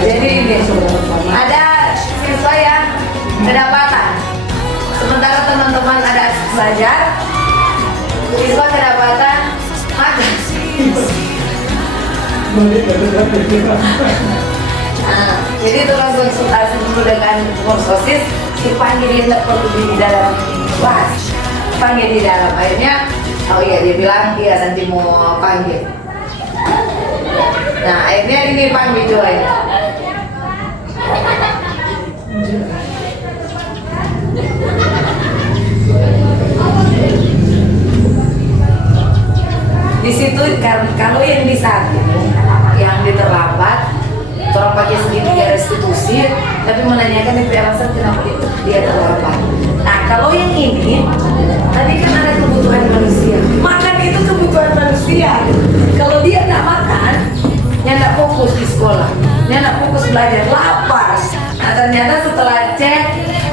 Jadi ini ada siswa yang kedapatan. Sementara teman-teman ada belajar, siswa kedapatan makan. Nah, jadi tukang konsultasi dulu dengan kursosis, dipanggil dia tidak perlu di dalam kelas, panggil di dalam. Akhirnya, oh iya dia bilang iya nanti mau panggil. Nah akhirnya ini panggil Joy. Di situ kalau yang di satu yang diterlambat, orang pakai segitiga restitusi, tapi menanyakan itu alasan kenapa dia terlambat. Nah kalau yang ini, tadi kan ada kebutuhan manusia. Makan itu kebutuhan manusia. Kalau dia nggak makan, dia nggak fokus di sekolah, dia nggak fokus belajar, lapar. Nah ternyata setelah cek,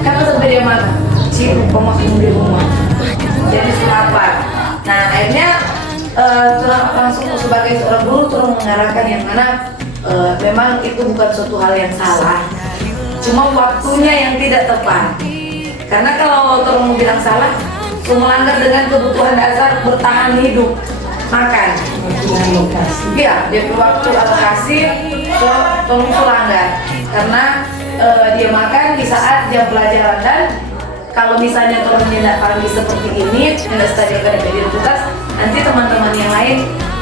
kan sampai dia makan, cium pemakan di rumah, jadi lapar. Nah akhirnya langsung sebagai seorang guru turun mengarahkan yang mana memang itu bukan suatu hal yang salah, cuma waktunya yang tidak tepat. Karena kalau turun bilang salah, melanggar dengan kebutuhan dasar bertahan hidup, makan. Iya, dia waktu alokasi, tolong melanggar. Karena dia makan di saat jam pelajaran, dan kalau misalnya turun tidak panggil seperti ini, tidak stabilkan identitas, nanti teman-teman yang lain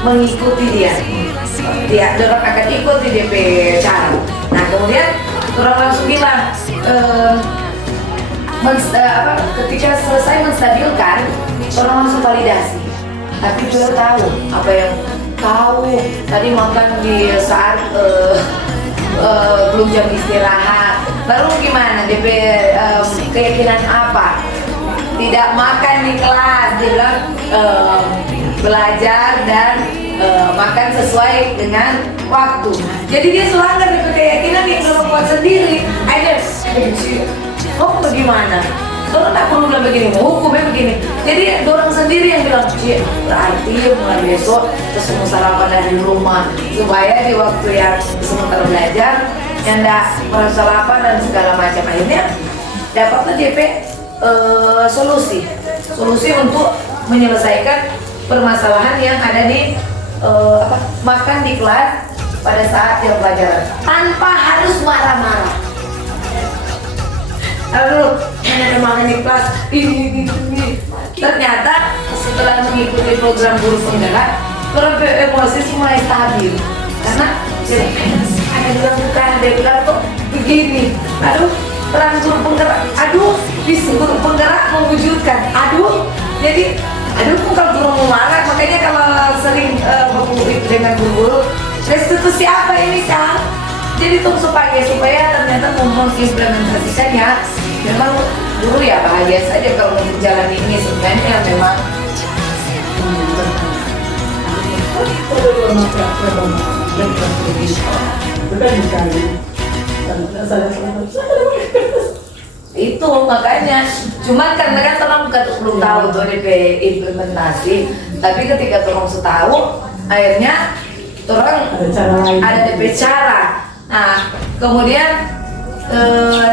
mengikuti dia. Dia dorong akan ikuti DP cara. Nah kemudian orang langsung bilang ketika selesai menstabilkan, orang langsung validasi. tapi dia tahu apa yang tahu. Tadi makan di saat belum jam istirahat. Lalu gimana? DP keyakinan apa? Tidak makan di kelas, dia bilang belajar dan makan sesuai dengan waktu. Jadi dia selanggar dengan keyakinan yang belum kuat sendiri. Akhirnya, oh bagaimana? Kalau tak perlu bilang begini, hukumnya begini. Jadi orang sendiri yang bilang, berarti mulai besok terus mau sarapan dari rumah supaya di waktu yang sementara belajar yang tidak sarapan dan segala macam. Akhirnya dapatlah JP solusi untuk menyelesaikan permasalahan yang ada di makan di kelas pada saat jam pelajaran tanpa harus marah-marah. Lalu makan di kelas ini. Ternyata setelah mengikuti program guru penggerak, emosi mulai stabil karena ada bilang bukan, ada bilang kok begini. Aduh, peran guru penggerak, aduh, guru penggerak mewujudkan, aduh, jadi aduh kalau guru mau marah, makanya kalau sering berkumpul dengan guru-guru, restitusi apa ini Kang? Jadi supaya ternyata mengimplementasikannya, memang guru ya bahagia saja kalau menjalani ini sebenarnya memang itu makanya. Cuman karena kan orang belum tahu tuh DP implementasi, tapi ketika orang tahu, akhirnya orang ada DP cara. Nah kemudian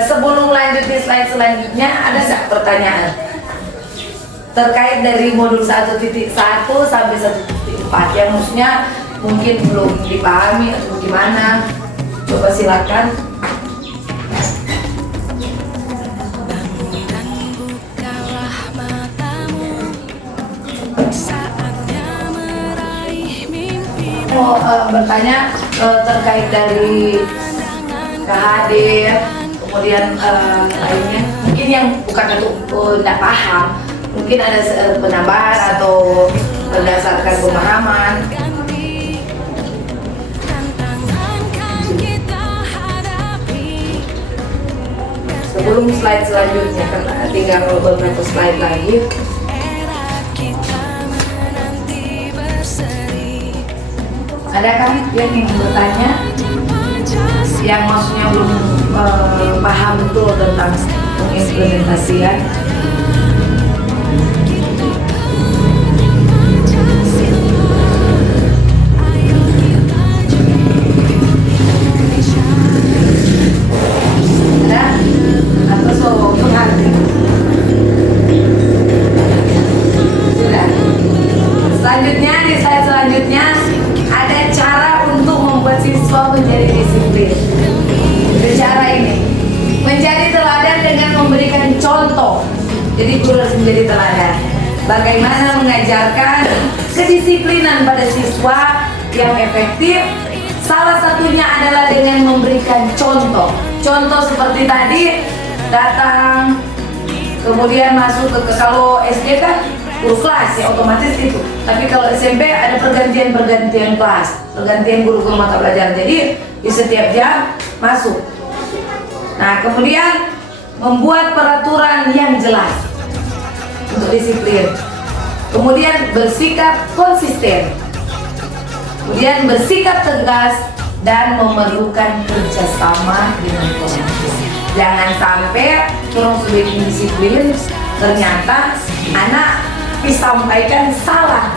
sebelum lanjut di slide selanjutnya, ada nggak pertanyaan terkait dari modul 1.1 sampai 1.4 yang maksudnya mungkin belum dipahami atau gimana? Coba silakan. Mau bertanya terkait dari kehadir, kemudian lainnya mungkin yang bukan untuk tidak paham, mungkin ada penambahan atau berdasarkan pemahaman. Sebelum slide selanjutnya, karena tinggal beberapa slide lagi. Adakah yang ingin bertanya? Yang maksudnya belum paham betul tentang pengimplementasian? Ada? Atau so mengerti? Sudah. Selanjutnya, di slide selanjutnya ada cara untuk membuat siswa menjadi disiplin. Cara ini menjadi teladan dengan memberikan contoh. Jadi guru harus menjadi teladan. Bagaimana mengajarkan kedisiplinan pada siswa yang efektif? Salah satunya adalah dengan memberikan contoh. Contoh seperti tadi, datang, kemudian masuk ke kalau SD kan guru kelas ya otomatis itu. Tapi kalau SMP ada pergantian kelas, pergantian guru-guru mata pelajaran. Jadi di setiap jam masuk. Nah, kemudian membuat peraturan yang jelas untuk disiplin. Kemudian bersikap konsisten. Kemudian bersikap tegas dan memerlukan kerjasama dengan orang tua. Jangan sampai orang sudah disiplin, ternyata anak disampaikan salah.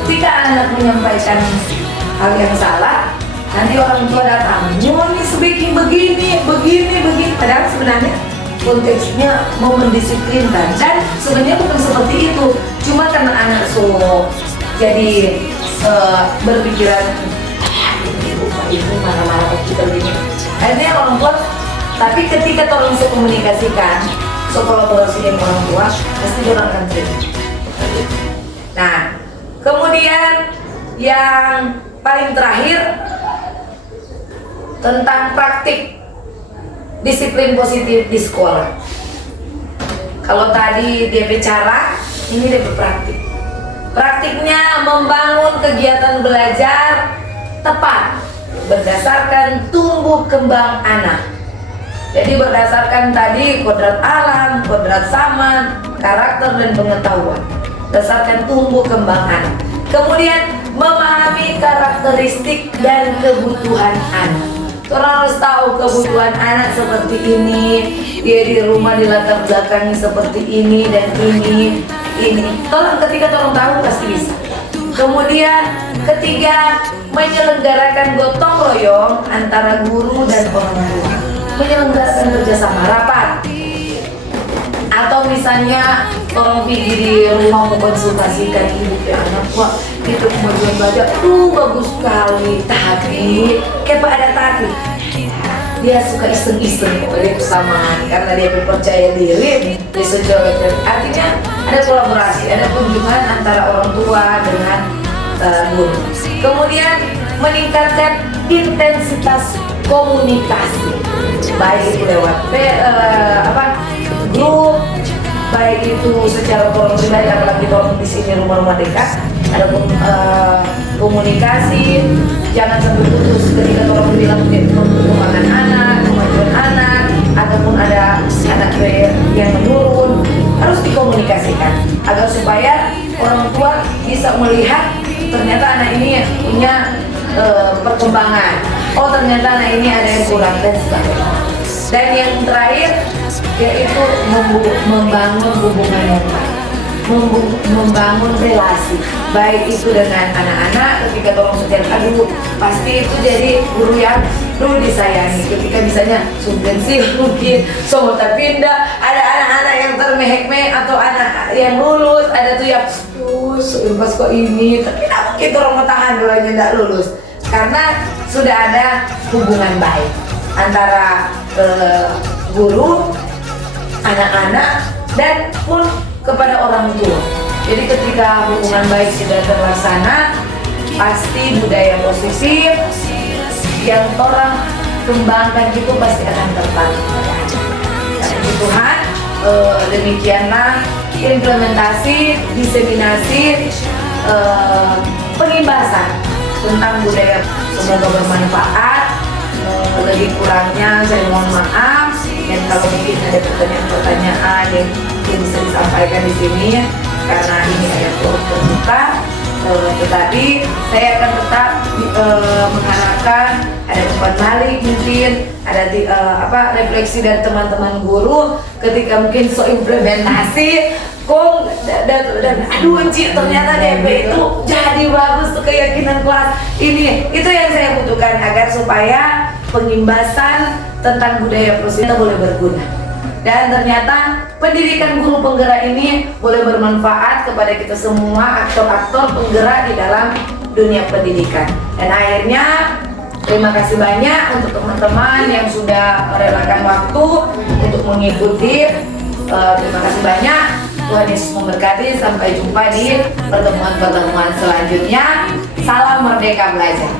Ketika anak menyampaikan hal yang salah, nanti orang tua datang, ini sebaiknya begini. Padahal sebenarnya konteksnya mau mendisiplinkan, dan sebenarnya bukan seperti itu. Cuma karena anak jadi berpikiran ibu marah-marah kita begini. Akhirnya orang tua, tapi ketika tolong komunikasikan, kolaborasi dengan orang tua, pasti orang akan terima. Nah, kemudian yang paling terakhir tentang praktik disiplin positif di sekolah. Kalau tadi dia bicara, ini dia praktik. Praktiknya membangun kegiatan belajar tepat berdasarkan tumbuh kembang anak. Jadi berdasarkan tadi kodrat alam, kodrat zaman, karakter dan pengetahuan. Berdasarkan tumbuh kembang anak. Kemudian memahami karakteristik dan kebutuhan anak. Orang harus tahu kebutuhan anak seperti ini, dia di rumah di latar belakangnya seperti ini dan ini. Tolong ketika tolong tahu pasti bisa. Kemudian ketiga, menyelenggarakan gotong royong antara guru dan orang tua. Menyelenggarakan kerjasama rapat. Atau misalnya orang pergi di rumah mengkonsultasikan ibu ke anak, wah itu kemajuan belajar, bagus sekali. Tapi, dia suka iseng-iseng oleh kesamaan karena dia percaya diri, dia sejalan. Artinya ada kolaborasi, ada kunjungan antara orang tua dengan guru. Kemudian meningkatkan intensitas komunikasi, baik itu lewat grup, baik itu secara orang pribadi, apalagi kalau di sini rumah-rumah dekat, ada komunikasi, jangan sampai putus ketika orang bilang perkembangan anak, kemajuan anak, ataupun ada anak yang menurun, harus dikomunikasikan agar supaya orang tua bisa melihat ternyata anak ini punya perkembangan, oh ternyata anak ini ada yang kurang dan sebagainya. Dan yang terakhir yaitu membangun hubungan yang baik, membangun relasi baik itu dengan anak-anak. Ketika tolong setiap pasti itu jadi guru yang perlu disayangi. Ketika misalnya subvensi mungkin somota pindah, ada anak-anak yang termehek-mehek atau anak yang lulus, ada tuh yang pas kok ini, tapi tidak mungkin orang tahan dulunya tidak lulus karena sudah ada hubungan baik antara guru, anak-anak, dan pun kepada orang tua. Jadi ketika hubungan baik sudah terlaksana, pasti budaya positif yang orang kembangkan itu pasti akan terbangun. Karena Tuhan, demikianlah implementasi, diseminasi, pengimbasan tentang budaya. Semoga bermanfaat. Lebih kurangnya saya mohon maaf, dan kalau mungkin ada pertanyaan-pertanyaan yang bisa disampaikan di sini karena ini ayat terbuka, tetapi saya akan tetap mengharapkan ada umpan balik, mungkin ada refleksi dari teman-teman guru ketika mungkin implementasi dan aduh Ci, ternyata DP itu jadi bagus tuh keyakinan kelas ini. Itu yang saya butuhkan agar supaya pengimbasan tentang budaya positif boleh berguna. Dan ternyata pendidikan guru penggerak ini boleh bermanfaat kepada kita semua aktor-aktor penggerak di dalam dunia pendidikan. Dan akhirnya terima kasih banyak untuk teman-teman yang sudah merelakan waktu untuk mengikuti. Terima kasih banyak. Tuhan Yesus memberkati. Sampai jumpa di pertemuan-pertemuan selanjutnya. Salam Merdeka Belajar.